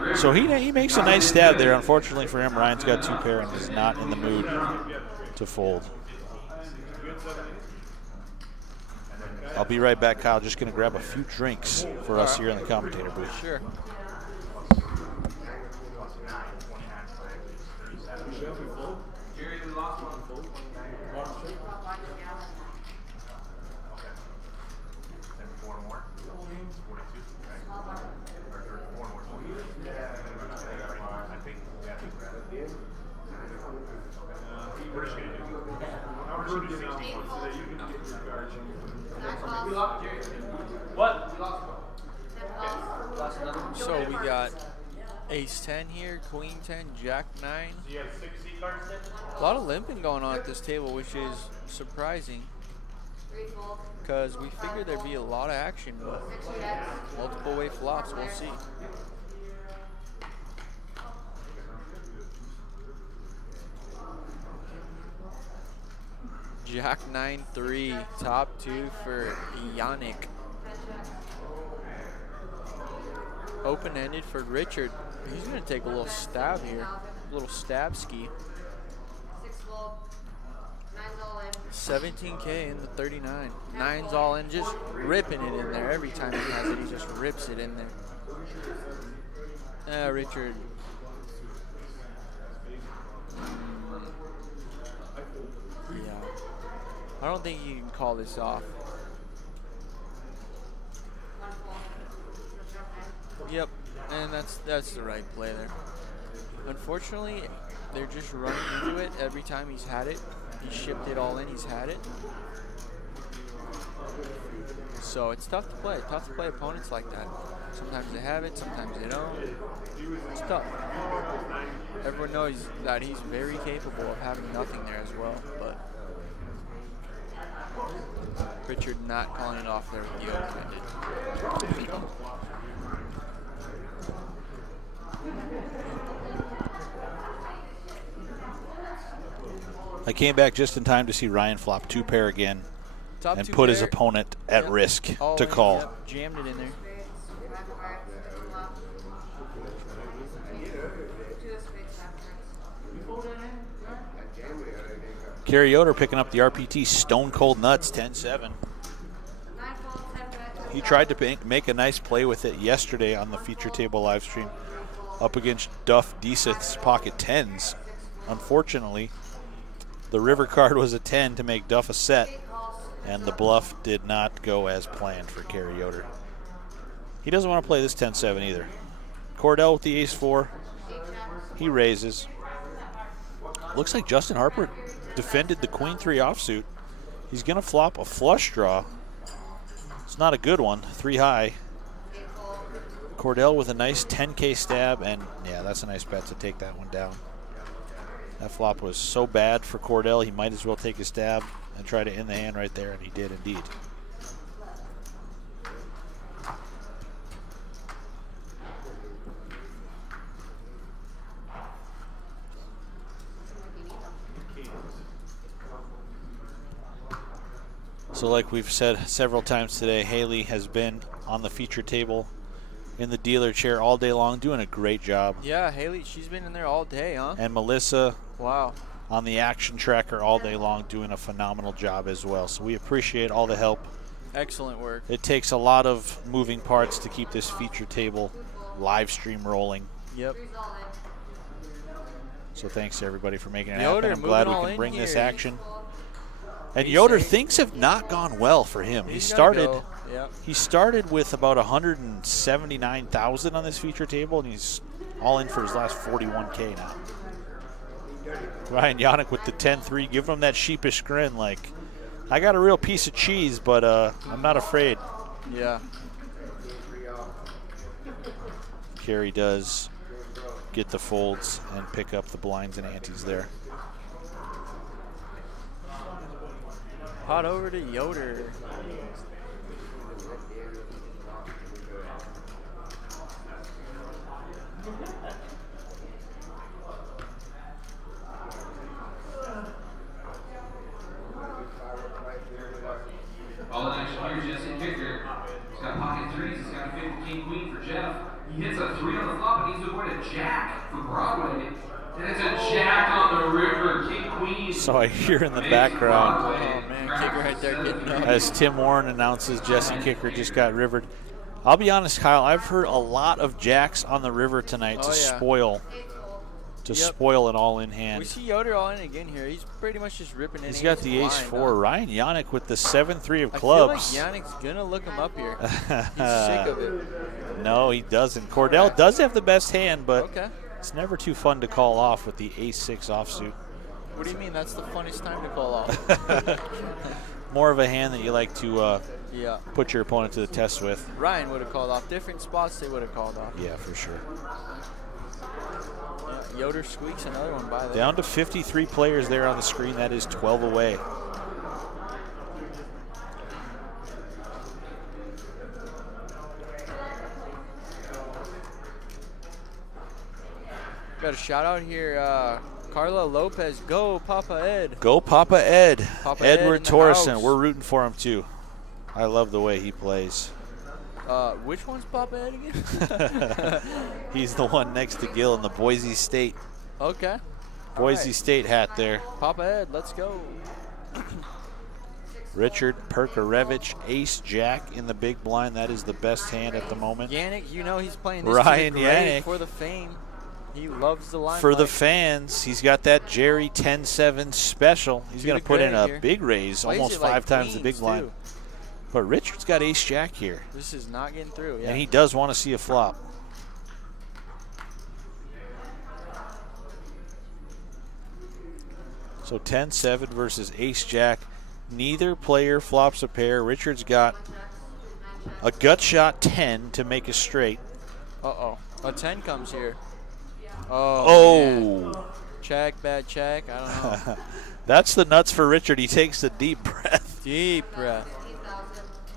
Okay. So he makes a nice stab there. Unfortunately for him, Ryan's got 2 pair and is not in the mood to fold. I'll be right back, Kyle. Just going to grab a few drinks for us here in the commentator booth. Sure. What? So we got ace 10 here, queen 10, jack 9. You have 6 C cards then? A lot of limping going on at this table, which is surprising 3 full. because we figured there'd be a lot of action with 6 checks. multiple way flops. We'll see. Jack 9-3, top 2 for Yannick. Open-ended for Richard. He's gonna take a little stab here. A little stab ski. 6 fold. 9's all in. 17K in the 39. 9's all in, just ripping it in there. Every time he has it, he just rips it in there. Richard. Yeah. I don't think you can call this off. 1 fold. Yep, and that's the right play there. Unfortunately, they're just running into it every time he's had it. He shipped it all in, he's had it. So it's tough to play. Tough to play opponents like that. Sometimes they have it, sometimes they don't. It's tough. Everyone knows that he's very capable of having nothing there as well, but Richard not calling it off there with the open-ended. I came back just in time to see Ryan flop 2 pair again Top and 2 put his pair. opponent at Yep. risk All to in, call. yep, jammed it in there. Spades. 5 cards. 2 left. 2 of spades. 5 cards. Kerry Yoder picking up the RPT Stone Cold Nuts 10-7. 9 fold. 10 bet. He tried to make a nice play with it yesterday on the feature table live stream up against Duff Deeseth's pocket 10s. Unfortunately, the river card was a 10 to make Duff a set, and the bluff did not go as planned for Kerry Yoder. He doesn't want to play this 10-7 either. Cordell with the ace-4. He raises. Looks like Justin Harper defended the queen-3 offsuit. He's going to flop a flush draw. It's not a good one, 3 high. Cordell with a nice 10K stab, and yeah, that's a nice bet to take that one down. That flop was so bad for Cordell, he might as well take a stab and try to end the hand right there, and he did indeed. So like we've said several times today, Haley has been on the feature table in the dealer chair all day long, doing a great job. Yeah, Haley, she's been in there all day, huh? And Melissa Wow. on the action tracker all day long, doing a phenomenal job as well. So we appreciate all the help. Excellent work. It takes a lot of moving parts to keep this feature table live stream rolling. Yep. So thanks to everybody for making it Yoder happen. I'm glad we moving all can in bring this here. action. And He's Yoder, saying- things have not gone well for him. He He's gotta started go. Yep. he started with about 179,000 on this feature table, and he's all in for his last 41K now. Ryan Yannick with the 10-3, giving him that sheepish grin like, I got a real piece of cheese, but I'm not afraid. Yeah. Kerry does get the folds and pick up the blinds and antes there. Pot over to Yoder. All in action here, Jesse Kicker. He's got pocket 3s. He's got a 50 king queen for Jeff. He hits a 3 on the flop and needs to avoid a jack for Broadway. And it's a jack on the river, king queen. So I hear in the background Oh, man, Kicker right there getting up. as Tim Warren announces Jesse Kicker just got rivered. I'll be honest, Kyle, I've heard a lot of jacks on the river tonight to Oh, yeah. spoil Yep. spoil an all-in We hand. see Yoder all in again here. He's pretty much just ripping in. He's got the ace-4. Ryan Yannick with the 7-3 of clubs. I feel like Yannick's gonna look him up here. He's sick of it. No, he doesn't. Cordell does have the best hand, but Okay. it's never too fun to call off with the ace-6 offsuit. What do you mean? That's the funnest time to call off. More of a hand that you like to Yeah. put your opponent to the test with. Ryan would have called off. Different spots they would have called off. Yeah, for sure. Yeah, Yoder squeaks another one by there. Down to 53 players there on the screen. That is 12 away. Got a shout out here. Carla Lopez, go Papa Ed. Go Papa Ed. Papa Ed Edward in the Torreson. house. We're rooting for him too. I love the way he plays. Which one's Papa Ed again? He's the one next to Gil in the Boise State. Okay. Boise right. State hat there. Papa Ed, let's go. Richard Perkarevich, ace jack in the big blind. That is the best hand at the moment. Yannick, you know he's playing this Ryan to the grave Yannick. for the fame. He loves the limelight. For the fans, he's got that Jerry 10-7 special. He's going to put in a here. big raise, Plays almost it like 5 times the big queens, blind. too. But Richard's got ace jack here. This is not getting through. Yeah. And he does want to see a flop. So 10-7 versus ace jack. Neither player flops a pair. Richard's got a gut shot 10 to make a straight. Uh-oh. A 10 comes here. Oh, man. Oh. Check, bad check. I don't know. That's the nuts for Richard. He takes a deep breath. Deep breath.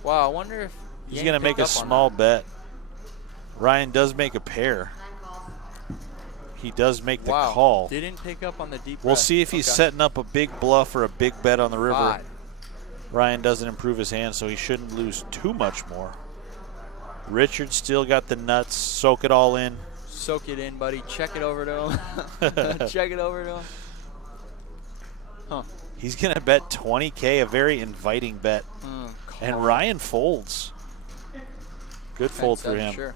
Wow, I wonder if He's Yannick going to make picked a up on small that. bet. Ryan does make a pair. He does make the Wow. call. Didn't pick up on the deep breath. We'll see if he's setting up a big bluff or a big bet on the river. 5. Ryan doesn't improve his hand, so he shouldn't lose too much more. Richard still got the nuts. Soak it all in. Soak it in, buddy. Check it over to him. Check it over to him. Huh. He's going to bet 20K, a very inviting bet. And Ryan folds. Good fold for him. Sure.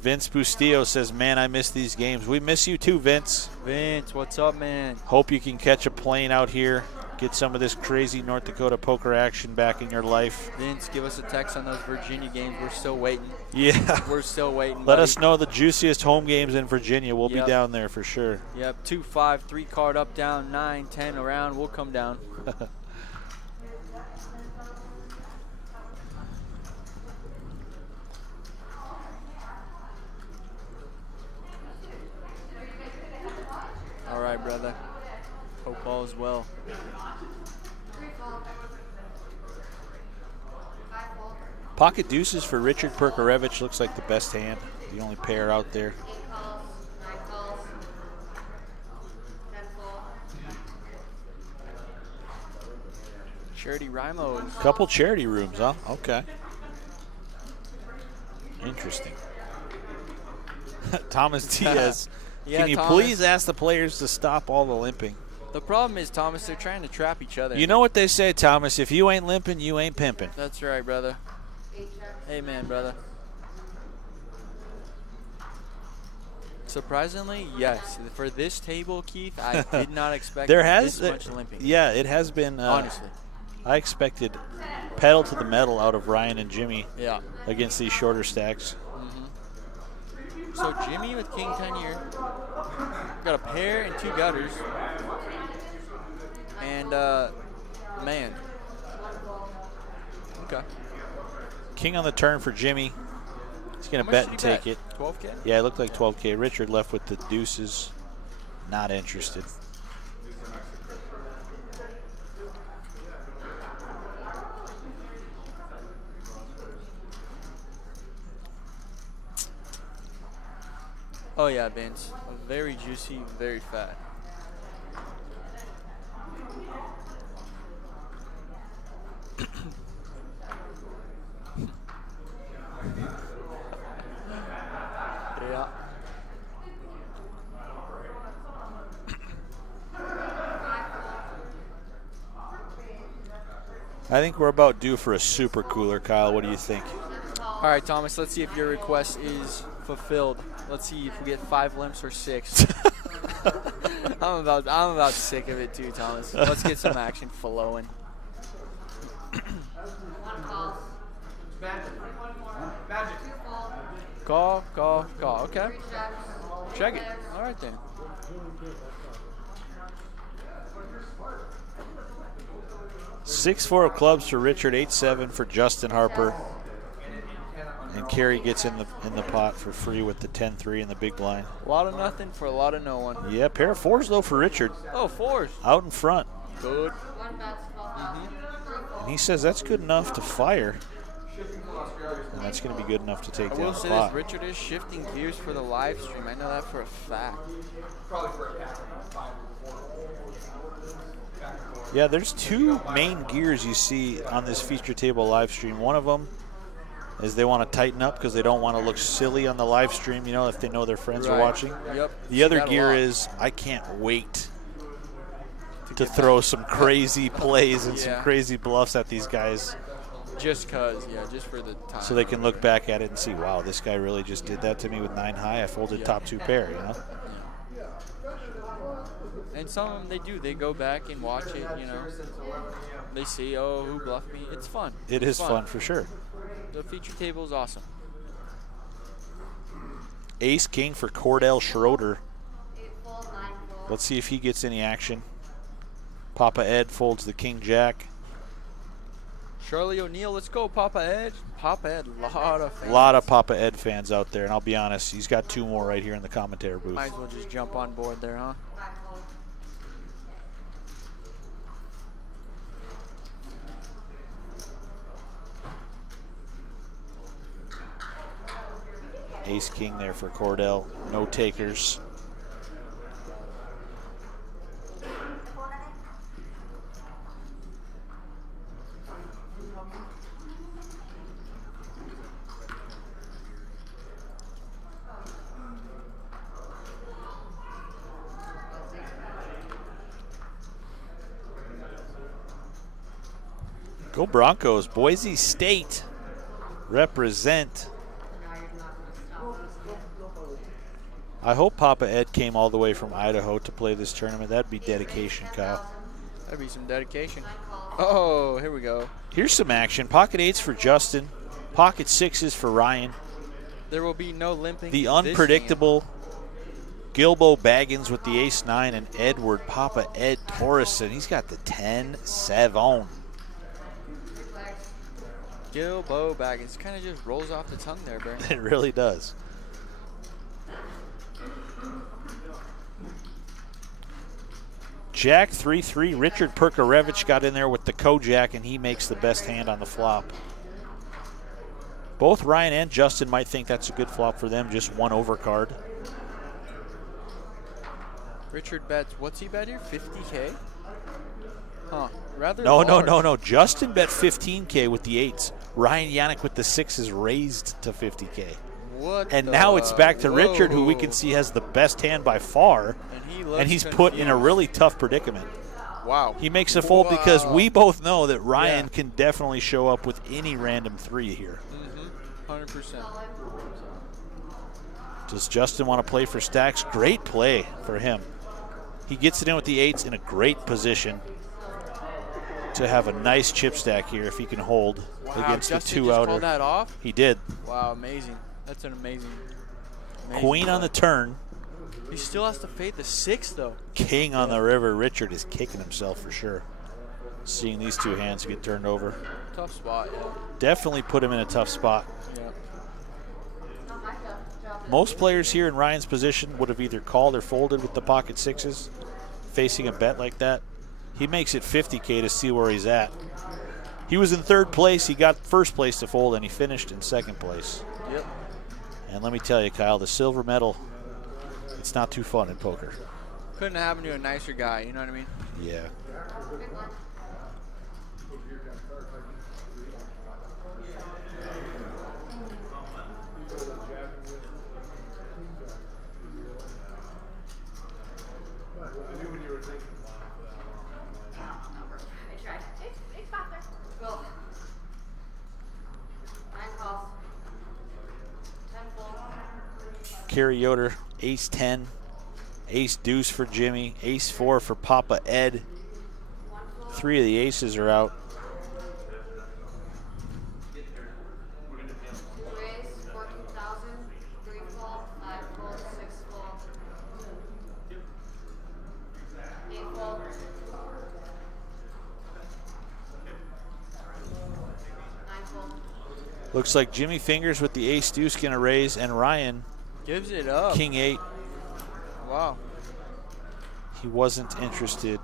Vince Bustillo says, man, I miss these games. We miss you too, Vince. Vince, what's up, man? Hope you can catch a plane out here. Get some of this crazy North Dakota poker action back in your life. Vince, give us a text on those Virginia games. We're still waiting. Yeah. We're still waiting, Let buddy. us know the juiciest home games in Virginia. We'll Yep. be down there for sure. Yep, 2, 5, 3 card up, down, 9, 10 around. We'll come down. All right, brother. Hope all is well. Pocket deuces for Richard Perkarevich looks like the best hand. The only pair out there. 8 calls, 9 calls, 10 fold. Charity Ramos. Couple charity rooms, huh? Okay. Interesting. Thomas Diaz. Yeah, Can you Thomas. please ask the players to stop all the limping? The problem is, Thomas, they're trying to trap each other. You know what they say, Thomas? If you ain't limping, you ain't pimping. That's right, brother. Amen, brother. Surprisingly, yes. For this table, Keith, I did not expect this much limping. Yeah, it has been. Honestly. I expected pedal to the metal out of Ryan and Jimmy Yeah. against these shorter stacks. So Jimmy with King 10 here. Got a pair and 2 gutters. And, man. Okay. King on the turn for Jimmy. He's going How to much bet and did he take it. 12K? Yeah, it looked like 12K. Richard left with the deuces. Not interested. Oh, yeah, Vince. Very juicy, very fat. Yeah. I think we're about due for a super cooler, Kyle. What do you think? All right, Thomas, let's see if your request is fulfilled. Let's see if we get 5 limps or 6. I'm about sick of it too, Thomas. Let's get some action flowing. 1 calls, Magic. 2 fold, Call. Okay. 3 checks. Check it. All right then. Six, 4 of clubs for Richard. 8-7 for Justin Harper. And Carey gets in the pot for free with the 10-3 in the big blind. A lot of nothing for a lot of no one. Yeah, pair of 4s though for Richard. Oh, 4s. Out in front. Good. 1 bet, 12 And he says that's good enough to fire. And that's going to be good enough to take I down will the say clock. this, Richard is shifting gears for the live stream. I know that for a fact. Yeah, there's two main gears you see on this feature table live stream. One of them is they want to tighten up because they don't want to look silly on the live stream, you know, if they know their friends are watching. Yep. The other gear is I can't wait to throw some crazy plays and some crazy bluffs at these guys. Just because, just for the time. So they can look back at it and see, wow, this guy really just did that to me with 9 high. I folded top 2 pair, you know? And some of them, they do. They go back and watch it, you know. They see, oh, who bluffed me? It's fun. It is fun for sure. The feature table is awesome. Ace King for Cordell Schroeder. Let's see if he gets any action. Papa Ed folds the King Jack. Charlie O'Neill, let's go, Papa Ed. Papa Ed, lot of fans. A lot of Papa Ed fans out there, and I'll be honest, he's got 2 more right here in the commentary booth. Might as well just jump on board there, huh? Ace King there for Cordell. No takers. Go Broncos. Boise State represent. I hope Papa Ed came all the way from Idaho to play this tournament. That'd be dedication, Kyle. That'd be some dedication. Oh, here we go. Here's some action. Pocket 8s for Justin. Pocket 6s for Ryan. There will be no limping. The unpredictable Gilbo Baggins with the ace-9 and Edward Papa Ed Torreson. He's got the 10-7. Gilbo Baggins. Kind of just rolls off the tongue there, Baron. It really does. Jack 3-3. Richard Perkarevich got in there with the Kojak, and he makes the best hand on the flop. Both Ryan and Justin might think that's a good flop for them, just one overcard. Richard bets, what's he bet here? 50K? Huh. Rather No. large. Justin bet 15K with the 8s. Ryan Yannick with the 6s raised to 50K. What and now it's back to Richard, who we can see has the best hand by far, and he's put in a really tough predicament. Wow. He makes a fold because we both know that Ryan can definitely show up with any random 3 here. 100%. Does Justin want to play for stacks? Great play for him. He gets it in with the 8s in a great position to have a nice chip stack here if he can hold against Justin the 2-outer. Just called that off? He did. Wow, amazing. That's an amazing Queen play. on the turn. He still has to fade the 6, though. King on the river. Richard is kicking himself for sure. Seeing these 2 hands get turned over. Tough spot, yeah. Definitely put him in a tough spot. Yeah. Most players here in Ryan's position would have either called or folded with the pocket 6s, facing a bet like that. He makes it 50K to see where he's at. He was in 3rd place. He got 1st place to fold, and he finished in 2nd place. Yep. And let me tell you, Kyle, the silver medal, it's not too fun in poker. Couldn't happen to a nicer guy, you know what I mean? Yeah. Carry Yoder, ace-10, ace-deuce for Jimmy, ace-4 for Papa Ed. 3 of the aces are out. Looks like Jimmy Fingers with the ace-deuce gonna raise, and Ryan gives it up. King 8. Wow. He wasn't interested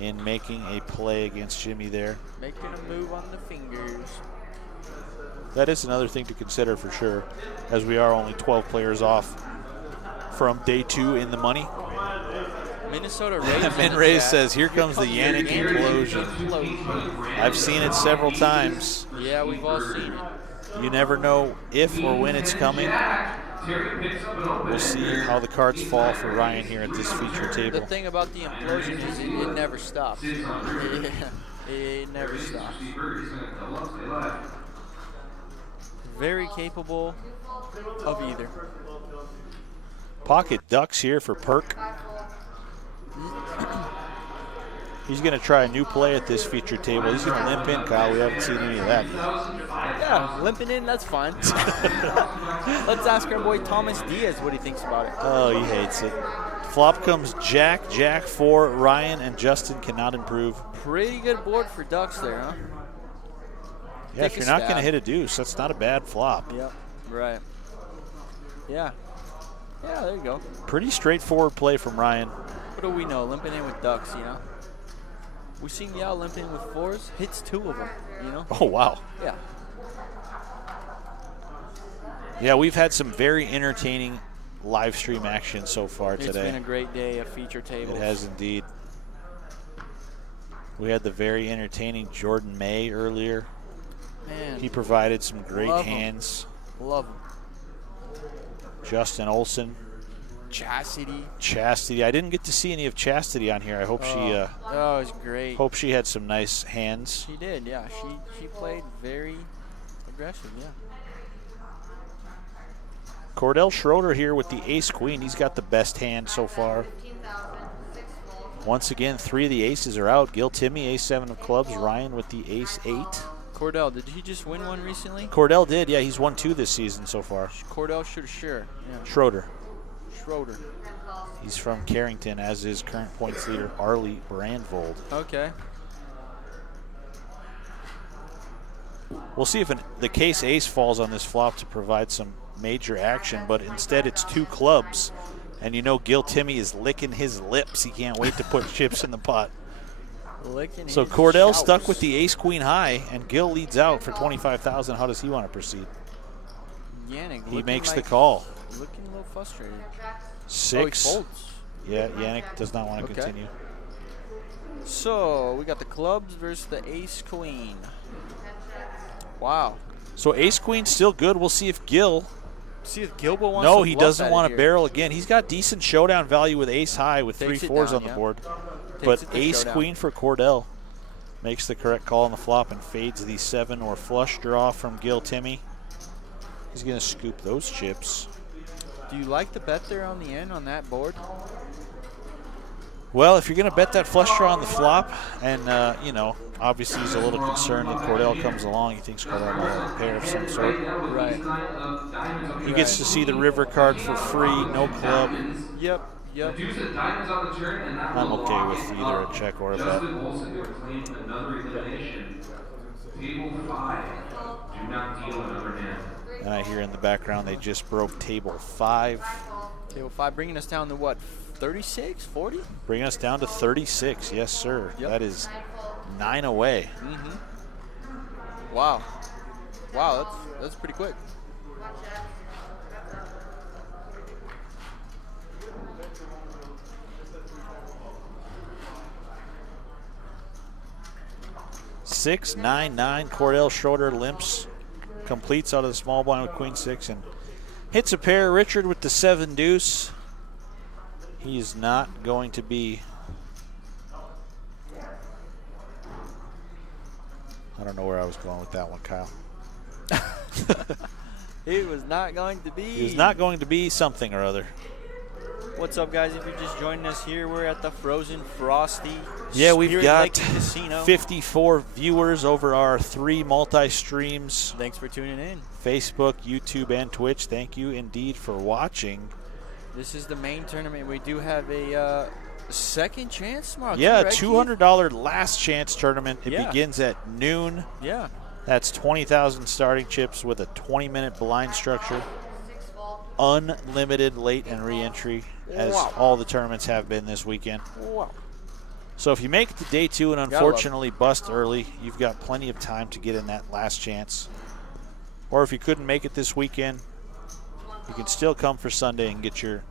in making a play against Jimmy there. Making a move on the fingers. That is another thing to consider for sure, as we are only 12 players off from day 2 in the money. Minnesota Rays. Min Rays says, here comes the Yannick implosion. I've seen it several times. Yeah, we've all seen it. You never know if or when it's coming. We'll see how the cards fall for Ryan here at this feature table. The thing about the implosion is it never stops. It never stops. Very capable of either. Pocket ducks here for Perk. He's going to try a new play at this feature table. He's going to limp in, Kyle. We haven't seen any of that. Yeah, limping in, that's fine. Let's ask our boy Thomas Diaz what he thinks about it. Oh, he hates it. Flop comes Jack, Jack 4, Ryan, and Justin cannot improve. Pretty good board for ducks there, huh? Yeah, if you're not going to hit a deuce, that's not a bad flop. Yep, right. Yeah. Yeah, there you go. Pretty straightforward play from Ryan. What do we know? Limping in with ducks, you know? We seen Yao limp in with 4s, hits 2 of them, you know? Oh, wow. Yeah. Yeah, we've had some very entertaining live stream action so far today. It's been a great day of feature tables. It has indeed. We had the very entertaining Jordan May earlier. Man. He provided some great Love hands. Love him. Justin Olson. Chastity. I didn't get to see any of Chastity on here. I hope oh, it was great. Hope she had some nice hands. She did, yeah. She played very aggressive, yeah. Cordell Schroeder here with the ace-queen. He's got the best hand so far. Once again, 3 of the aces are out. Gil Timmy, ace-7 of clubs. Ryan with the ace-8. Cordell, did he just win one recently? Cordell did, yeah. He's won 2 this season so far. Cordell sure. Yeah. Schroeder. He's from Carrington, as is current points leader Arlie Brandvold. Okay. We'll see if the case ace falls on this flop to provide some major action, but instead it's 2 clubs. And you know Gil Timmy is licking his lips. He can't wait to put chips in the pot. So Cordell stuck with the ace-queen high, and Gil leads out for $25,000. How does he want to proceed? Yannick, he makes the call. Looking a little frustrated. 6. Oh, he folds. Yeah, Yannick does not want to continue. So we got the clubs versus the ace-queen. Wow. So ace-queen still good. We'll see if Gil. Gilbo wants No, he doesn't want to barrel again. He's got decent showdown value with ace-high with 3 4s on the board. But ace-queen for Cordell makes the correct call on the flop and fades the 7 or flush draw from Gil Timmy. He's going to scoop those chips. Do you like the bet there on the end on that board? Well, if you're going to bet that flush draw on the flop, and, you know, obviously he's a little concerned that Cordell comes along. He thinks Cordell might have a pair of some sort. Right. He gets to see the river card for free, no club. Yep. I'm okay with either a check or a bet. And I hear in the background they just broke table 5. Table 5 bringing us down to what, 36, 40? Bringing us down to 36, yes sir. Yep. That is 9 away. Mm-hmm. Wow, that's pretty quick. Six, 9, 9. Cordell Schroeder limps, completes out of the small blind with queen 6 and hits a pair. Richard with the 7 deuce. He's not going to be. I don't know where I was going with that one, Kyle. He was not going to be. He was not going to be something or other. What's up, guys? If you're just joining us here, we're at the Frozen Frosty. Yeah, we've Spirit got Lake Casino. 54 viewers over our 3 multi-streams. Thanks for tuning in. Facebook, YouTube, and Twitch. Thank you indeed for watching. This is the main tournament. We do have a second chance tomorrow. Yeah, a $200 last chance tournament. It begins at noon. Yeah. That's 20,000 starting chips with a 20-minute blind structure. Unlimited late and re-entry, as all the tournaments have been this weekend. Wow. So if you make it to day 2 and unfortunately bust early, you've got plenty of time to get in that last chance. Or if you couldn't make it this weekend, you can still come for Sunday and get your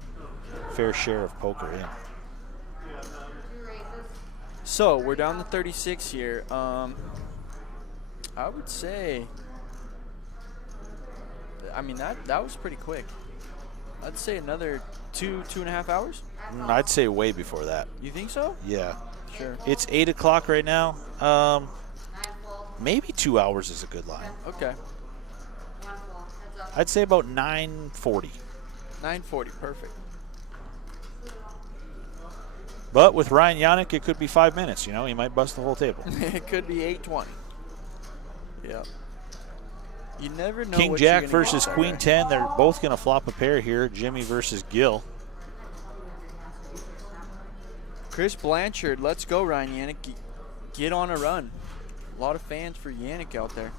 fair share of poker in. So we're down to 36 here. I would say, I mean, that was pretty quick. I'd say another 2.5 hours. I'd say way before that. You think so? Yeah. Sure. It's 8 o'clock right now. Maybe 2 hours is a good line. Okay. I'd say about 9:40. 9:40, perfect. But with Ryan Yannick, it could be 5 minutes. You know, he might bust the whole table. It could be 8:20. Yeah. You never know. King what Jack you're gonna versus get. Queen 10. They're both going to flop a pair here. Jimmy versus Gil. Chris Blanchard, let's go, Ryan Yannick. Get on a run. A lot of fans for Yannick out there.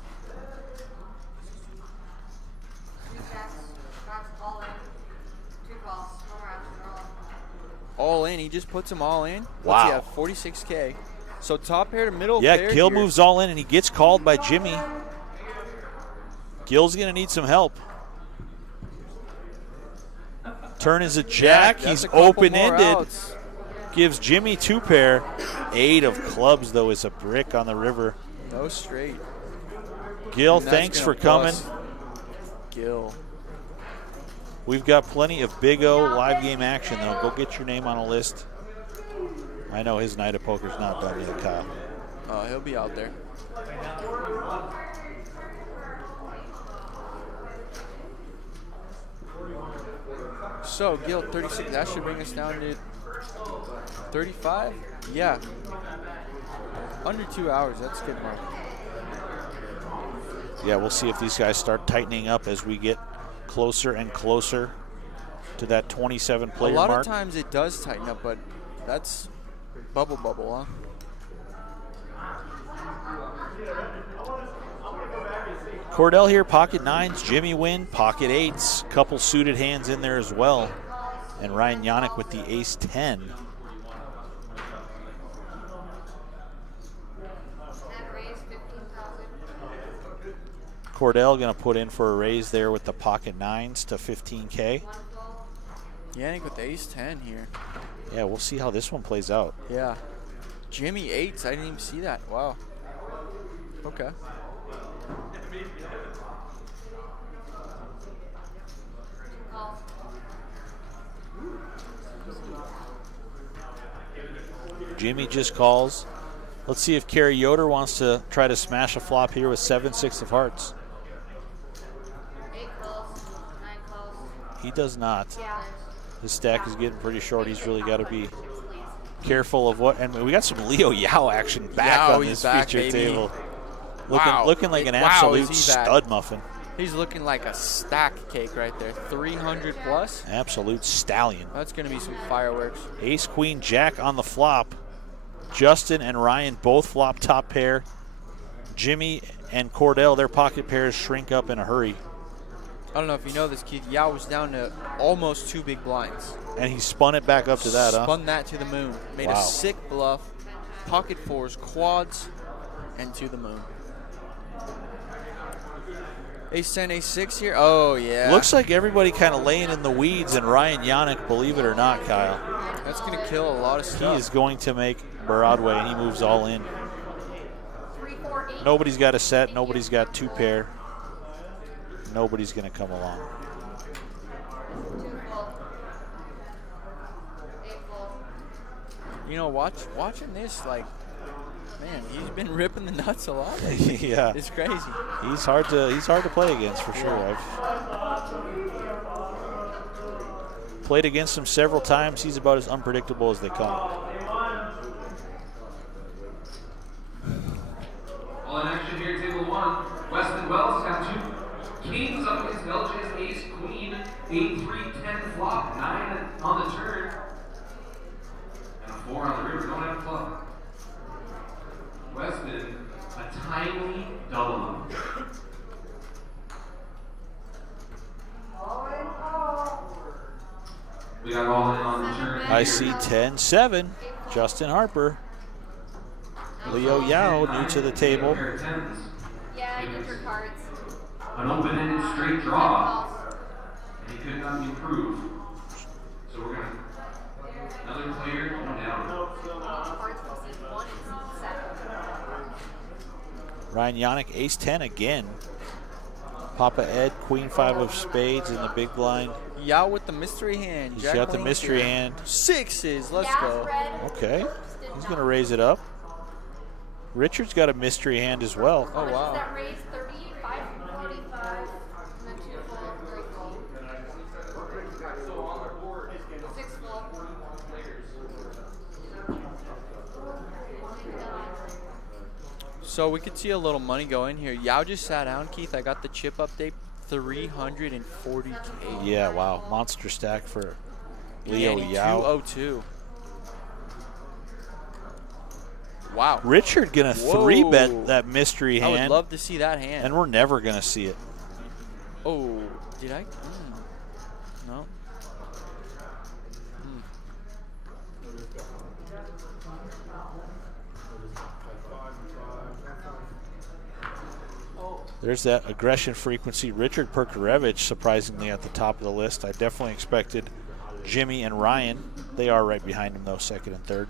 All in. He just puts them all in. What's he have? 46K. So top pair to middle pair. Yeah, Gil here. moves all in, and he gets called by Jimmy. Gil's going to need some help. Turn is a jack. Yeah, he's a couple more open-ended. outs. Gives Jimmy 2 pair. 8 of clubs, though, is a brick on the river. No straight. Gil, And that's thanks gonna for coming. bust. Gil. We've got plenty of Big O live game action, though. Go get your name on a list. I know his night of poker's not done yet, Kyle. Oh, he'll be out there. So, Gil, 36. That should bring us down to 35? Yeah. Under 2 hours. That's a good mark. Yeah, we'll see if these guys start tightening up as we get closer and closer to that 27 player A lot mark. of times it does tighten up, but that's bubble, huh? Cordell here, pocket 9s. Jimmy Wynn, pocket 8s. Couple suited hands in there as well. And Ryan Yannick with the ace 10. Cordell going to put in for a raise there with the pocket 9s to 15K. Yannick with the ace 10 here. Yeah, we'll see how this one plays out. Yeah. Jimmy 8s. I didn't even see that. Wow. Okay. Jimmy just calls. Let's see if Kerry Yoder wants to try to smash a flop here with 7-6 of hearts. 8 calls, 9 calls. He does not. Yeah. His stack is getting pretty short. He's really got to be careful of what. And we got some Leo Yao action back Yao, on he's this back, feature baby. table. Wow. Looking like an Wow, absolute is he back. stud muffin. He's looking like a stack cake right there. 300 plus. Absolute stallion. That's going to be some fireworks. Ace, Queen, Jack on the flop. Justin and Ryan both flop top pair. Jimmy and Cordell, their pocket pairs shrink up in a hurry. I don't know if you know this, Keith. Yao was down to almost 2 big blinds. And he spun it back up to that, huh? Spun that to the moon. Made Wow. a sick bluff. Pocket 4s, quads, and to the moon. Ace 10, ace 6 here. Oh, yeah. Looks like everybody kind of laying in the weeds, and Ryan Yannick, believe it or not, Kyle. That's going to kill a lot of He stuff. is going to make Broadway, and he moves all in. 3, 4, 8. Nobody's got a set. Nobody's got 2 pair. Nobody's going to come along. 2 full. 8 full. You know, watching this, like, man, he's been ripping the nuts a lot lately. Yeah. It's crazy. He's hard to play against for sure. I've played against him several times. He's about as unpredictable as they come. All in action here, table 1. Weston Wells has got 2 kings up against LJ's ace, queen, 8, 3, 10 flop, 9 on the turn, and a 4 on the river. Don't have a flop. Weston, a tiny double up. We got all in on the turn. I see 10-7. Justin Harper. Leo Yao, new to the table. Yeah, I need your cards. an open-ended straight draw, and he could not improve. So we're going to another player going down. Ryan Yannick, ace 10 again. Papa Ed, queen 5 of spades in the big blind. Yao with the mystery hand. He's Jack got the queen mystery here. hand. Sixes, let's go. Okay, he's gonna raise it up. Richard's got a mystery hand as well. Oh, wow. That raised 35, 45, and then 2 full, 3 full. 6 full. So we could see a little money go in here. Yao just sat down, Keith. I got the chip update, 340K. Yeah, wow, monster stack for Leo Yao. 202. Wow. Richard gonna Whoa. 3-bet that mystery I hand. would love to see that hand. And we're never gonna see it. Oh, did I? No. There's that aggression frequency. Richard Perkarevich, surprisingly, at the top of the list. I definitely expected Jimmy and Ryan. They are right behind him, though, second and third.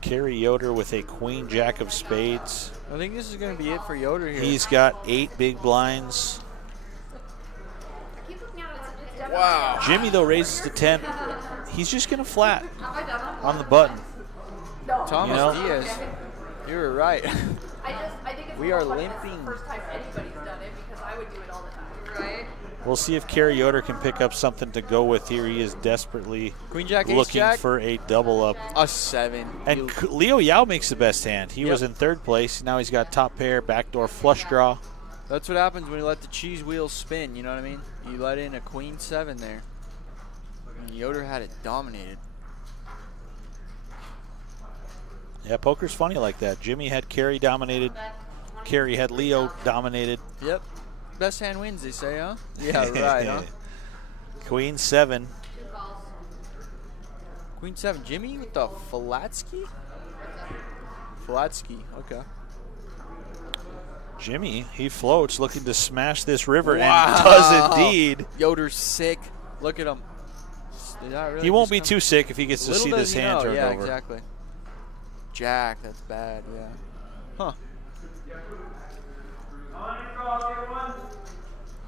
Kerry Yoder with a queen jack of spades. I think this is going to be it for Yoder here. He's got 8 big blinds. Wow. Jimmy, though, raises to 10. He's just going to flat on the button. Thomas You know? Diaz, you were right. I think it's We are funny. limping. It's the first time anybody's done it because I would do it all the time. Right? We'll see if Kerry Yoder can pick up something to go with here. He is desperately Queen Jack, Ace looking Jack. for a double up. A 7. And Leo Yao makes the best hand. He was in third place. Now he's got top pair, backdoor flush draw. That's what happens when you let the cheese wheels spin, you know what I mean? You let in a queen 7 there. And Yoder had it dominated. Yeah, poker's funny like that. Jimmy had Kerry dominated. Kerry had Leo dominated. Yep. Best hand wins, they say, huh? Yeah, right, huh? Queen 7. Queen 7. Jimmy with the Falatsky? Falatsky, okay. Jimmy, he floats looking to smash this river Wow. and does indeed. Yoder's sick. Look at him. Did that really He won't just be come- too sick if he gets to Little see does this he hand know. turned Yeah, over. exactly. Jack, that's bad, yeah. Huh.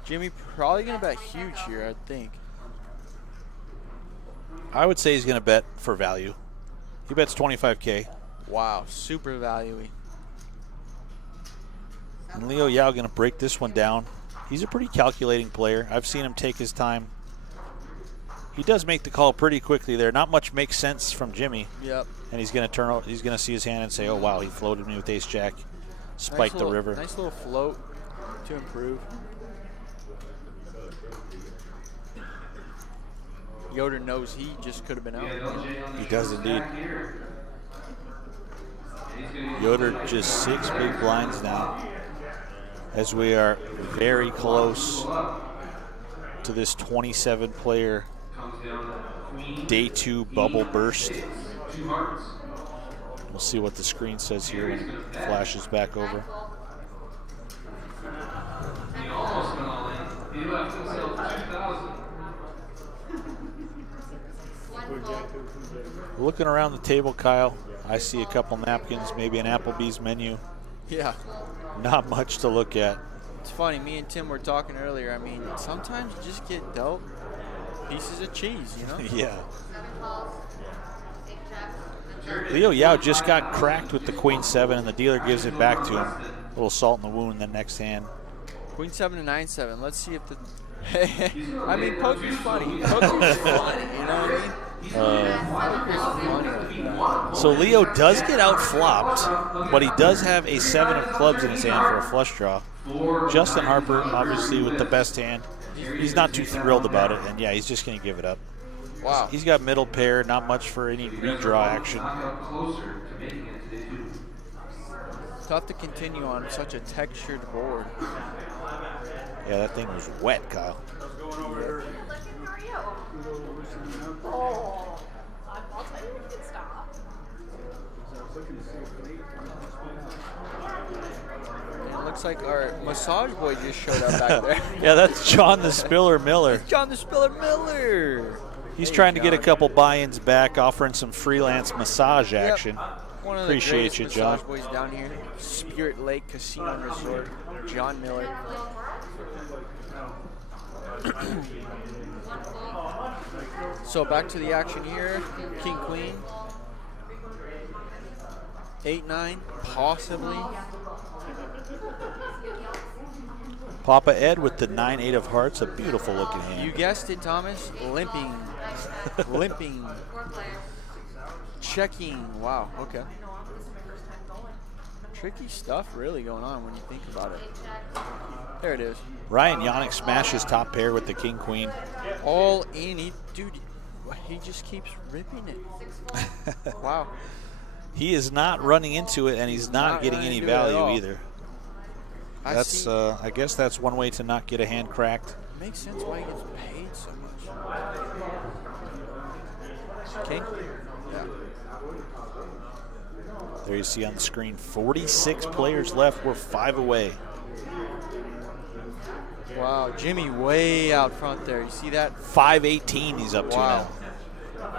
Jimmy probably going to bet huge here, I think. I would say he's going to bet for value. He bets 25K. Wow, super value-y. And Leo Yao going to break this one down. He's a pretty calculating player. I've seen him take his time. He does make the call pretty quickly there. Not much makes sense from Jimmy. Yep. And he's going to turn. He's going to see his hand and say, "Oh wow, he floated me with Ace Jack, spiked the river." Nice little float to improve. Yoder knows he just could have been out. He does indeed. Yoder just 6 big blinds now, as we are very close to this 27-player day 2 bubble burst. We'll see what the screen says here when it flashes back over. He almost went all in. He left himself 2,000. Looking around the table, Kyle, I see a couple napkins, maybe an Applebee's menu. Yeah. Not much to look at. It's funny, me and Tim were talking earlier. I mean, sometimes you just get dealt pieces of cheese, you know? Yeah. Leo Yao just got cracked with the Queen 7, and the dealer gives it back to him. A little salt in the wound the next hand. Queen 7 to 9-7. Let's see if the... I mean, poker's funny. Poker's funny, you know what I mean? So Leo does get out flopped, but he does have a 7 of clubs in his hand for a flush draw. Justin Harper, obviously with the best hand. He's not too thrilled about it, and yeah, he's just going to give it up. Wow. He's got middle pair, not much for any redraw action. Tough to continue on such a textured board. Yeah, that thing was wet, Kyle. Oh, I'll tell you when you can stop. And it looks like our massage boy just showed up back there. Yeah, that's John the Spiller Miller. John the Spiller Miller. He's trying to get a couple buy-ins back, offering some freelance massage action. One of Appreciate the you, greatest John. massage boys down here. Spirit Lake Casino and Resort. John Miller. So back to the action here. King Queen. 8-9, possibly. Papa Ed with the 9-8 of hearts, a beautiful looking hand. You guessed it, Thomas. Limping. Limping. Checking. Wow, okay. Tricky stuff really going on when you think about it. There it is. Ryan Yannick smashes top pair with the King Queen. All in. Dude, he just keeps ripping it. Wow. He is not running into it, and he's not getting any value either. That's, I guess that's one way to not get a hand cracked. It makes sense why he gets paid so much. King? Yeah. There you see on the screen, 46 players left. We're 5 away. Wow, Jimmy way out front there. You see that? 518 he's up to now.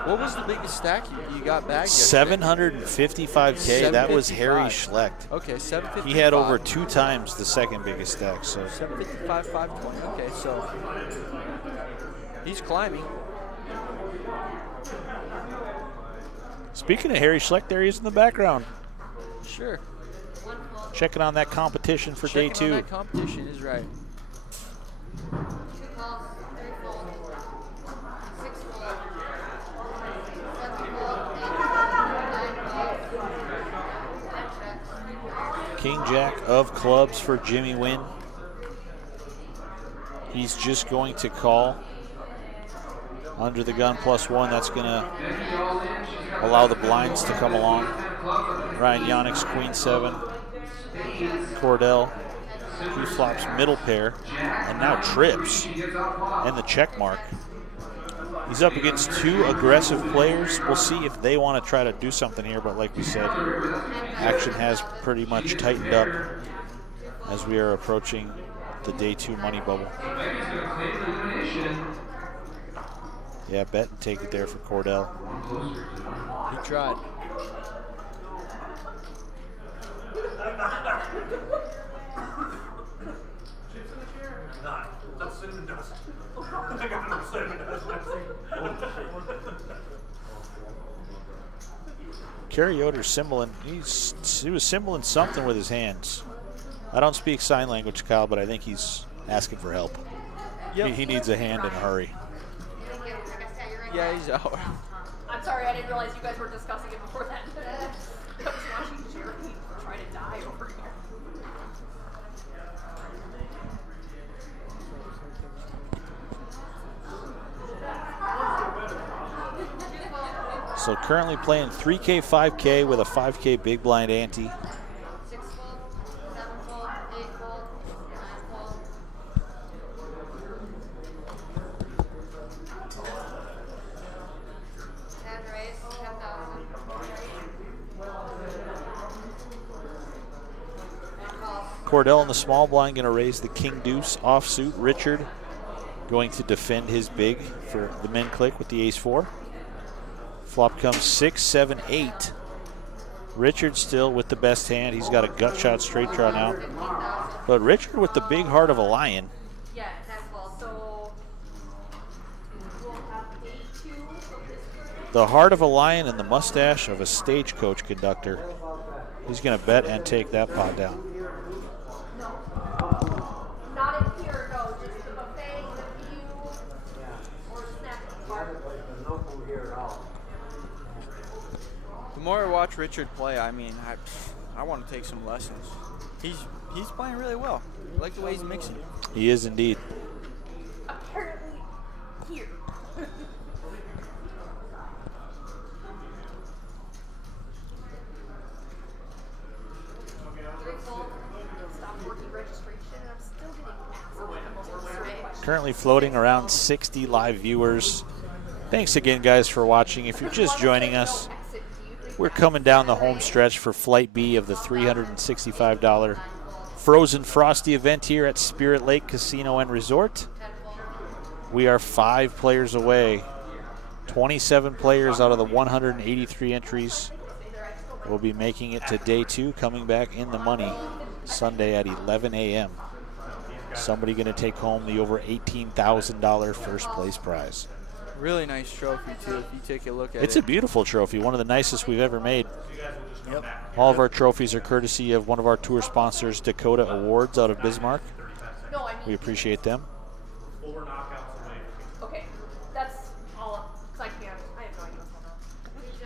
What was the biggest stack you got back yesterday? 755K. That was Harry Schlecht. Okay, 755. He had over 2 times the second biggest stack. So 755, 520. Okay, so he's climbing. Speaking of Harry Schlecht, there he is in the background. Sure. Checking on that competition for day 2. Checking on that competition is right. 2 calls, 3 fold, 6 fold, 7 fold, 8 fold, 9 fold, 10 checks. King Jack of clubs for Jimmy Wynn. He's just going to call under the gun +1. That's going to allow the blinds to come along. Ryan Yannick's Queen 7. Cordell, he flops middle pair and now trips and the check mark. He's up against 2 aggressive players. We'll see if they want to try to do something here, but like we said, action has pretty much tightened up as we are approaching the day 2 money bubble. Yeah, bet and take it there for Cordell. He tried. Kerry Yoder's symboling. He was symboling something with his hands. I don't speak sign language, Kyle, but I think he's asking for help. Yep. He needs a hand in a hurry. Yeah, he's out. I'm sorry, I didn't realize you guys were discussing it before then. I was watching Jeremy try to die over here. So currently playing 3K, 5K with a 5K big blind ante. 6 fold, 7 fold, 8 fold, 9 fold. Hand raise, 10,000. Cordell in the small blind going to raise the king deuce offsuit. Richard going to defend his big for the men click with the ace 4. Flop comes 6, 7, 8. Richard still with the best hand. He's got a gut shot straight draw now. But Richard with the big heart of a lion. Yes, so we'll have day 2 of this. The heart of a lion and the mustache of a stagecoach conductor. He's going to bet and take that pot down. Not in here, no, just the buffet, the view, or snack bar. The more I watch Richard play, I mean, I want to take some lessons. He's playing really well. I like the way he's mixing. He is indeed. Apparently here. Currently floating around 60 live viewers. Thanks again, guys, for watching. If you're just joining us, we're coming down the home stretch for Flight B of the $365 Frozen Frosty event here at Spirit Lake Casino and Resort. We are 5 players away. 27 players out of the 183 entries will be making it to day 2, coming back in the money Sunday at 11 a.m. Somebody going to take home the over $18,000 first place prize. Really nice trophy, too, if you take a look at it. It's a beautiful trophy, one of the nicest we've ever made. Yep. All of our trophies are courtesy of one of our tour sponsors, Dakota Awards out of Bismarck. We appreciate them. Okay, that's all. Cause I have no idea what's going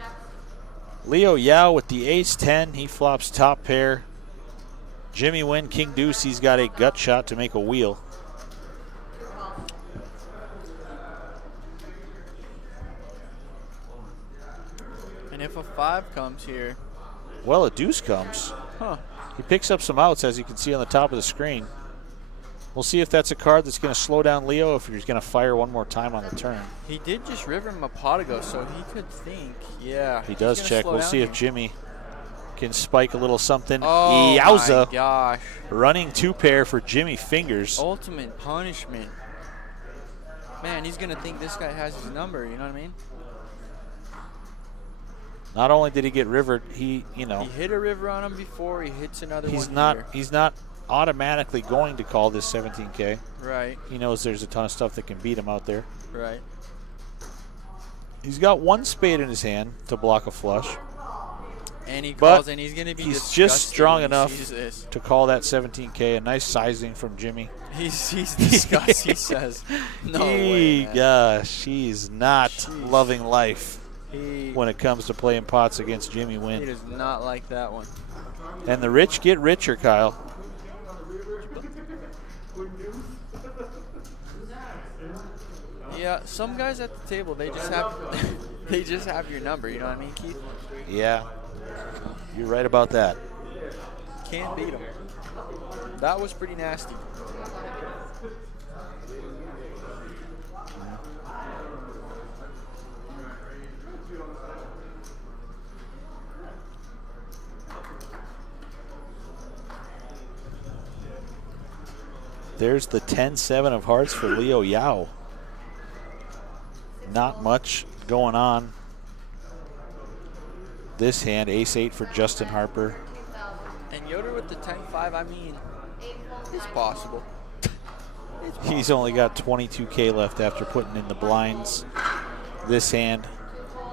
on. Leo Yao with the ace-10. He flops top pair. Jimmy Wynn, king deuce. He's got a gut shot to make a wheel. And if a 5 comes here. Well, a deuce comes. Huh. He picks up some outs, as you can see on the top of the screen. We'll see if that's a card that's going to slow down Leo, if he's going to fire one more time on the turn. He did just river him a pot ago, so he could think, yeah. He does check. We'll see if Jimmy can spike a little something. Oh, Yowza. my gosh. Running 2 pair for Jimmy Fingers. Ultimate punishment. Man, he's going to think this guy has his number, you know what I mean? Not only did he get rivered, he hit a river on him before, he hits another one here. He's not automatically going to call this 17K. Right. He knows there's a ton of stuff that can beat him out there. Right. He's got 1 spade in his hand to block a flush. And he calls, and he's going to be he's just strong enough this. to call that 17K. A nice sizing from Jimmy. He's disgusted, he says. No way, man. Gosh, he's not loving life when it comes to playing pots against Jimmy Wynn. He does not like that one. And the rich get richer, Kyle. Yeah, some guys at the table, they just have they just have your number, you know what I mean, Keith? Yeah, you're right about that. Can't beat them. That was pretty nasty. There's the 10-7 of hearts for Leo Yao. Not much going on. This hand, ace-8 for Justin Harper. And Yoder with the 10-5, I mean, it's possible. He's only got 22K left after putting in the blinds. This hand,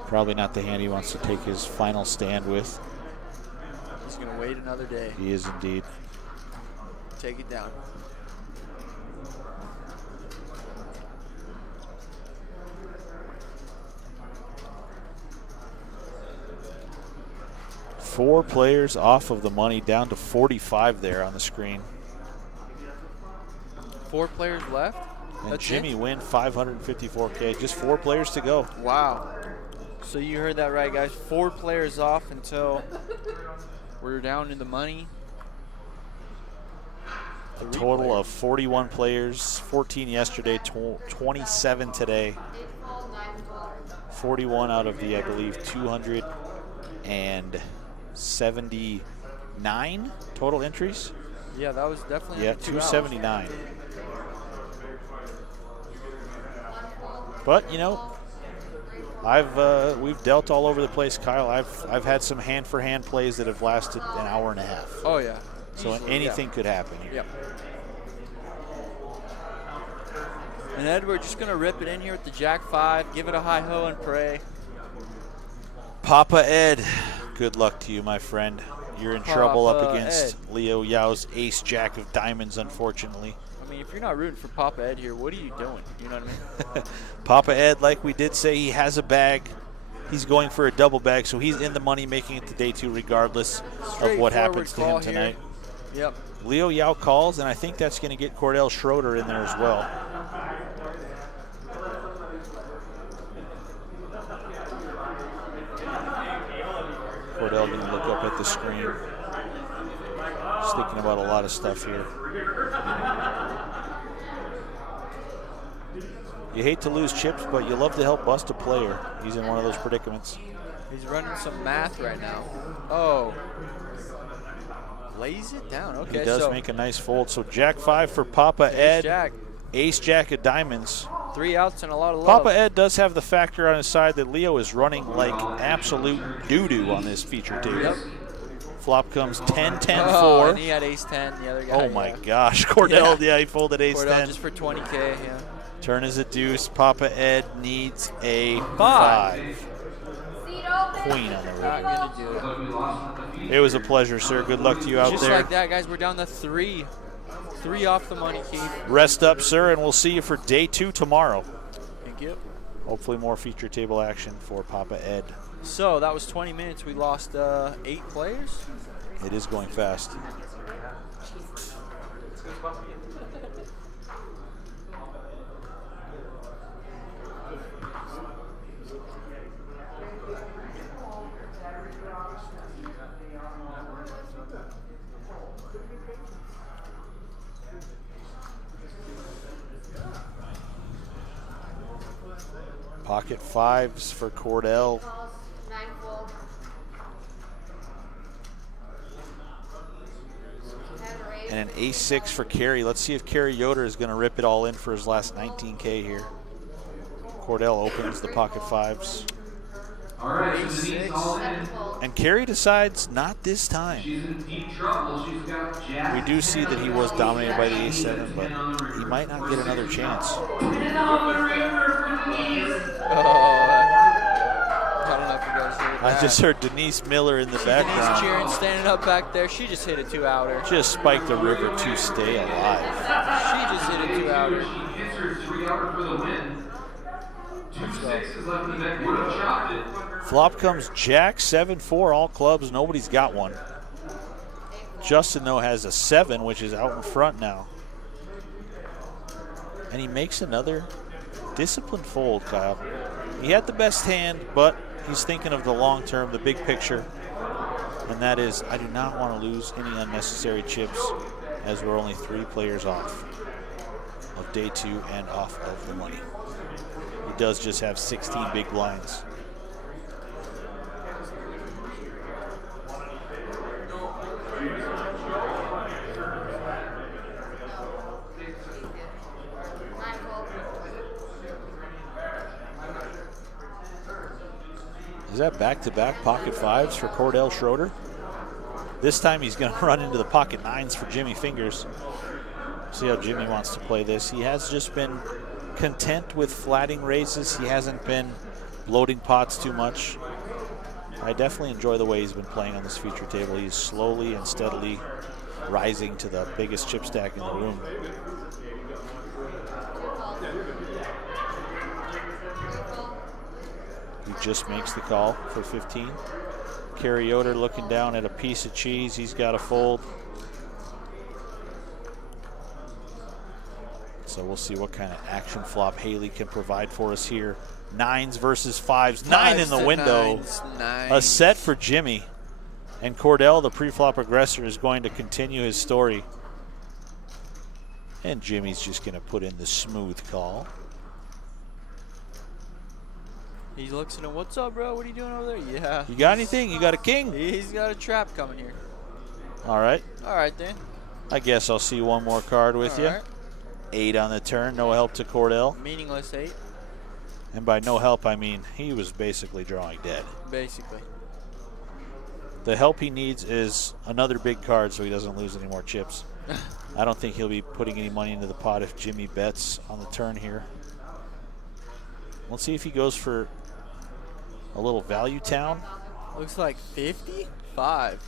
probably not the hand he wants to take his final stand with. He's going to wait another day. He is indeed. Take it down. Four players off of the money, down to 45 there on the screen. 4 players left? And That's Jimmy it? Wynn, 554K. Just 4 players to go. Wow. So you heard that right, guys. 4 players off until we're down in the money. A total of 41 players, 14 yesterday, 27 today. 41 out of the, I believe, 279 total entries. Yeah, that was definitely 279. But you know, we've dealt all over the place, Kyle. I've had some hand-for-hand plays that have lasted an hour and a half. Oh yeah. So anything could happen here. Yep. And Ed, we're just gonna rip it in here with the Jack 5, give it a hi-ho and pray. Papa Ed, good luck to you, my friend. You're in trouble up Papa against Ed. Leo Yao's ace jack of diamonds, unfortunately. I mean, if you're not rooting for Papa Ed here, what are you doing? You know what I mean? Papa Ed, like we did say, he has a bag. He's going for a double bag, so he's in the money, making it to day 2 regardless of what happens to him tonight. Yep. Leo Yao calls, and I think that's going to get Cordell Schroeder in there as well. Cordell didn't look up at the screen. He's thinking about a lot of stuff here. You hate to lose chips, but you love to help bust a player. He's in one of those predicaments. He's running some math right now. Oh. Lays it down. Okay, he does so make a nice fold. So Jack 5 for Papa Ed. Jack. Ace Jack of diamonds. 3 outs and a lot of love. Papa Ed does have the factor on his side that Leo is running like absolute doo-doo on this feature table. Yep. Flop comes 10, 10, Oh, 4. and he had ace 10, the other guy. Oh my gosh. Cordell, yeah, he folded ace Cordell 10. just for 20K, yeah. Turn is a deuce. Papa Ed needs a 5. Queen on the Not river. gonna do it. It was a pleasure, sir. Good luck to you out Just there. like that, guys, we're down to 3. 3 off the money, Keith. Rest up, sir, and we'll see you for day 2 tomorrow. Thank you. Hopefully more feature table action for Papa Ed. So that was 20 minutes. We lost 8 players. It is going fast. Pocket 5s for Cordell. 9 fold. 10 or 8. And an ace 6 for Kerry. Let's see if Kerry Yoder is going to rip it all in for his last 19K here. Cordell opens the pocket 5s. All right, so Denise all in. 7 fold. And Kerry decides not this time. She's in deep trouble. She's got Jack. We do see that he was dominated by the ace 7, but he might not get another chance. Oh, I don't know if you guys heard that. I just heard Denise Miller in the Denise background. cheering, standing up back there. She just hit a 2-outer. Just spiked the river to stay alive. She just hit a 2-outer. She hits her 3-outer for the win. 2 6s left in the deck. Would have chopped it. Flop comes Jack 7-4, all clubs. Nobody's got one. Justin, though, has a 7, which is out in front now. And he makes another disciplined fold, Kyle. He had the best hand, but he's thinking of the long term, the big picture. And that is, I do not want to lose any unnecessary chips as we're only 3 players off of day 2 and off of the money. He does just have 16 big blinds. Is that back-to-back pocket 5s for Cordell Schroeder? This time he's going to run into the pocket 9s for Jimmy Fingers. See how Jimmy wants to play this. He has just been content with flatting raises. He hasn't been bloating pots too much. I definitely enjoy the way he's been playing on this feature table. He's slowly and steadily rising to the biggest chip stack in the room. He just makes the call for 15. Kerry Yoder looking down at a piece of cheese. He's got a fold. So we'll see what kind of action flop Haley can provide for us here. 9s versus 5s. 9 in the window. A set for Jimmy. And Cordell, the pre-flop aggressor, is going to continue his story. And Jimmy's just going to put in the smooth call. He looks at him, what's up, bro? What are you doing over there? Yeah. You got anything? You got a king? He's got a trap coming here. All right. All right, then. I guess I'll see one more card with you. All right. 8 on the turn. No help to Cordell. Meaningless 8. And by no help, I mean he was basically drawing dead. Basically. The help he needs is another big card so he doesn't lose any more chips. I don't think he'll be putting any money into the pot if Jimmy bets on the turn here. Let's see if he goes for a little value town. Looks like 55.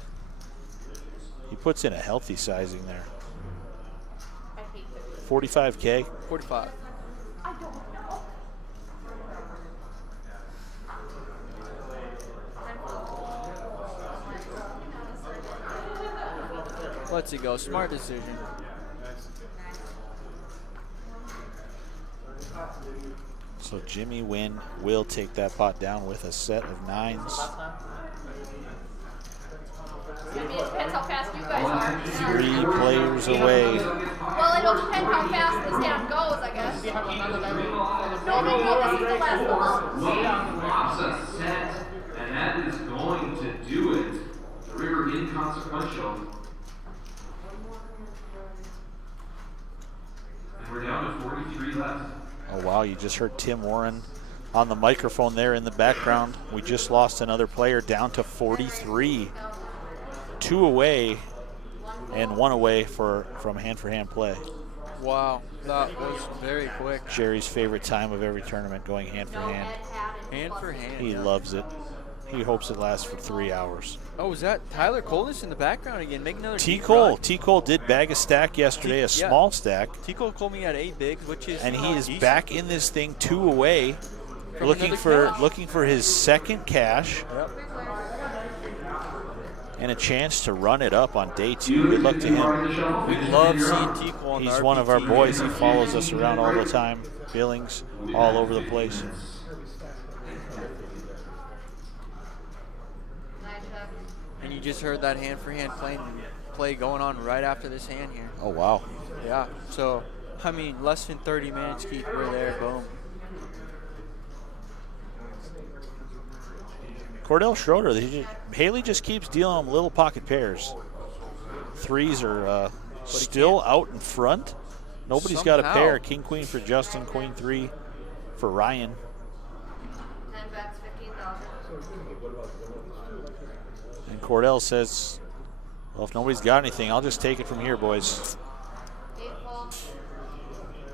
He puts in a healthy sizing there. I hate this. 45K. 45. Let's see go. Smart decision. So Jimmy Wynn will take that pot down with a set of 9s. It depends how fast you guys are. 3 players away. Well, it'll depend how fast this hand goes, I guess. No, this is the last ball. Wade flops a set, and that is going to do it. The river inconsequential. And we're down to 43 left. Oh, wow, you just heard Tim Warren on the microphone there in the background. We just lost another player down to 43. 2 away and 1 away from hand-for-hand play. Wow, that was very quick. Jerry's favorite time of every tournament, going hand-for-hand. Hand for hand. He loves it. He hopes it lasts for 3 hours. Oh, was that Tyler Coldness in the background again? Make another T. deep Cole. run. T. Cole did bag a stack yesterday, a small stack. T. Cole told me he had 8 bigs, which is And he is decent. back in this thing 2 away, From looking another cash. for his second cash. Yep. And a chance to run it up on day 2. Good luck to him. We love seeing T. Cole on the He's one of our RPT. boys. He follows us around all the time. Billings, all over the place. And you just heard that hand-for-hand play going on right after this hand here. Oh, wow. Yeah, so, I mean, less than 30 minutes, Keith, we're there, boom. Cordell Schroeder, Haley just keeps dealing them little pocket pairs. 3s are still out in front. Nobody's got a pair. King, queen for Justin, queen 3 for Ryan. 10 bets, 15,000. And Cordell says, well, if nobody's got anything, I'll just take it from here, boys. 8 full.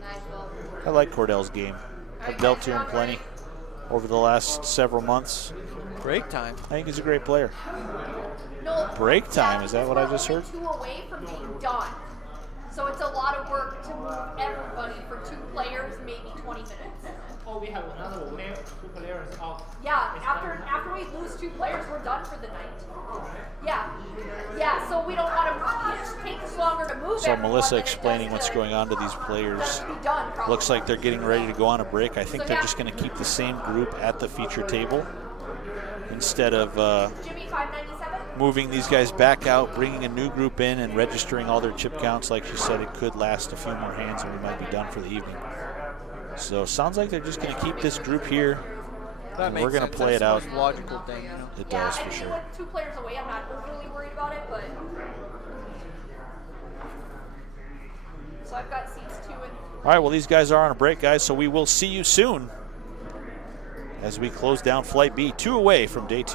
9 full. I like Cordell's game. I've dealt to him plenty over the last several months. Break time. I think he's a great player. No, Break time, yeah, is that what I just heard? We're only 2 away from being done. So it's a lot of work to move everybody for 2 players, maybe 20 minutes. Oh, we have another player, 2 players out. Yeah, after we lose 2 players, we're done for the night. Yeah, so we don't want to move. It takes longer to move So everyone Melissa than it explaining does what's to- going on to these does players. to be done, probably. Looks like they're getting ready to go on a break. I think they're just going to keep the same group at the feature table instead of Jimmy, 597? moving these guys back out, bringing a new group in and registering all their chip counts. Like she said, it could last a few more hands and we might be done for the evening. So sounds like they're just going to keep this group here. That And makes we're going to sense. play it That's out. the most logical thing, you know? It Yeah, does I for mean, sure. with 2 players away, I'm not overly worried about it, but. So I've got seats 2 and. All right, well, these guys are on a break, guys, so we will see you soon as we close down Flight B. 2 away from day 2.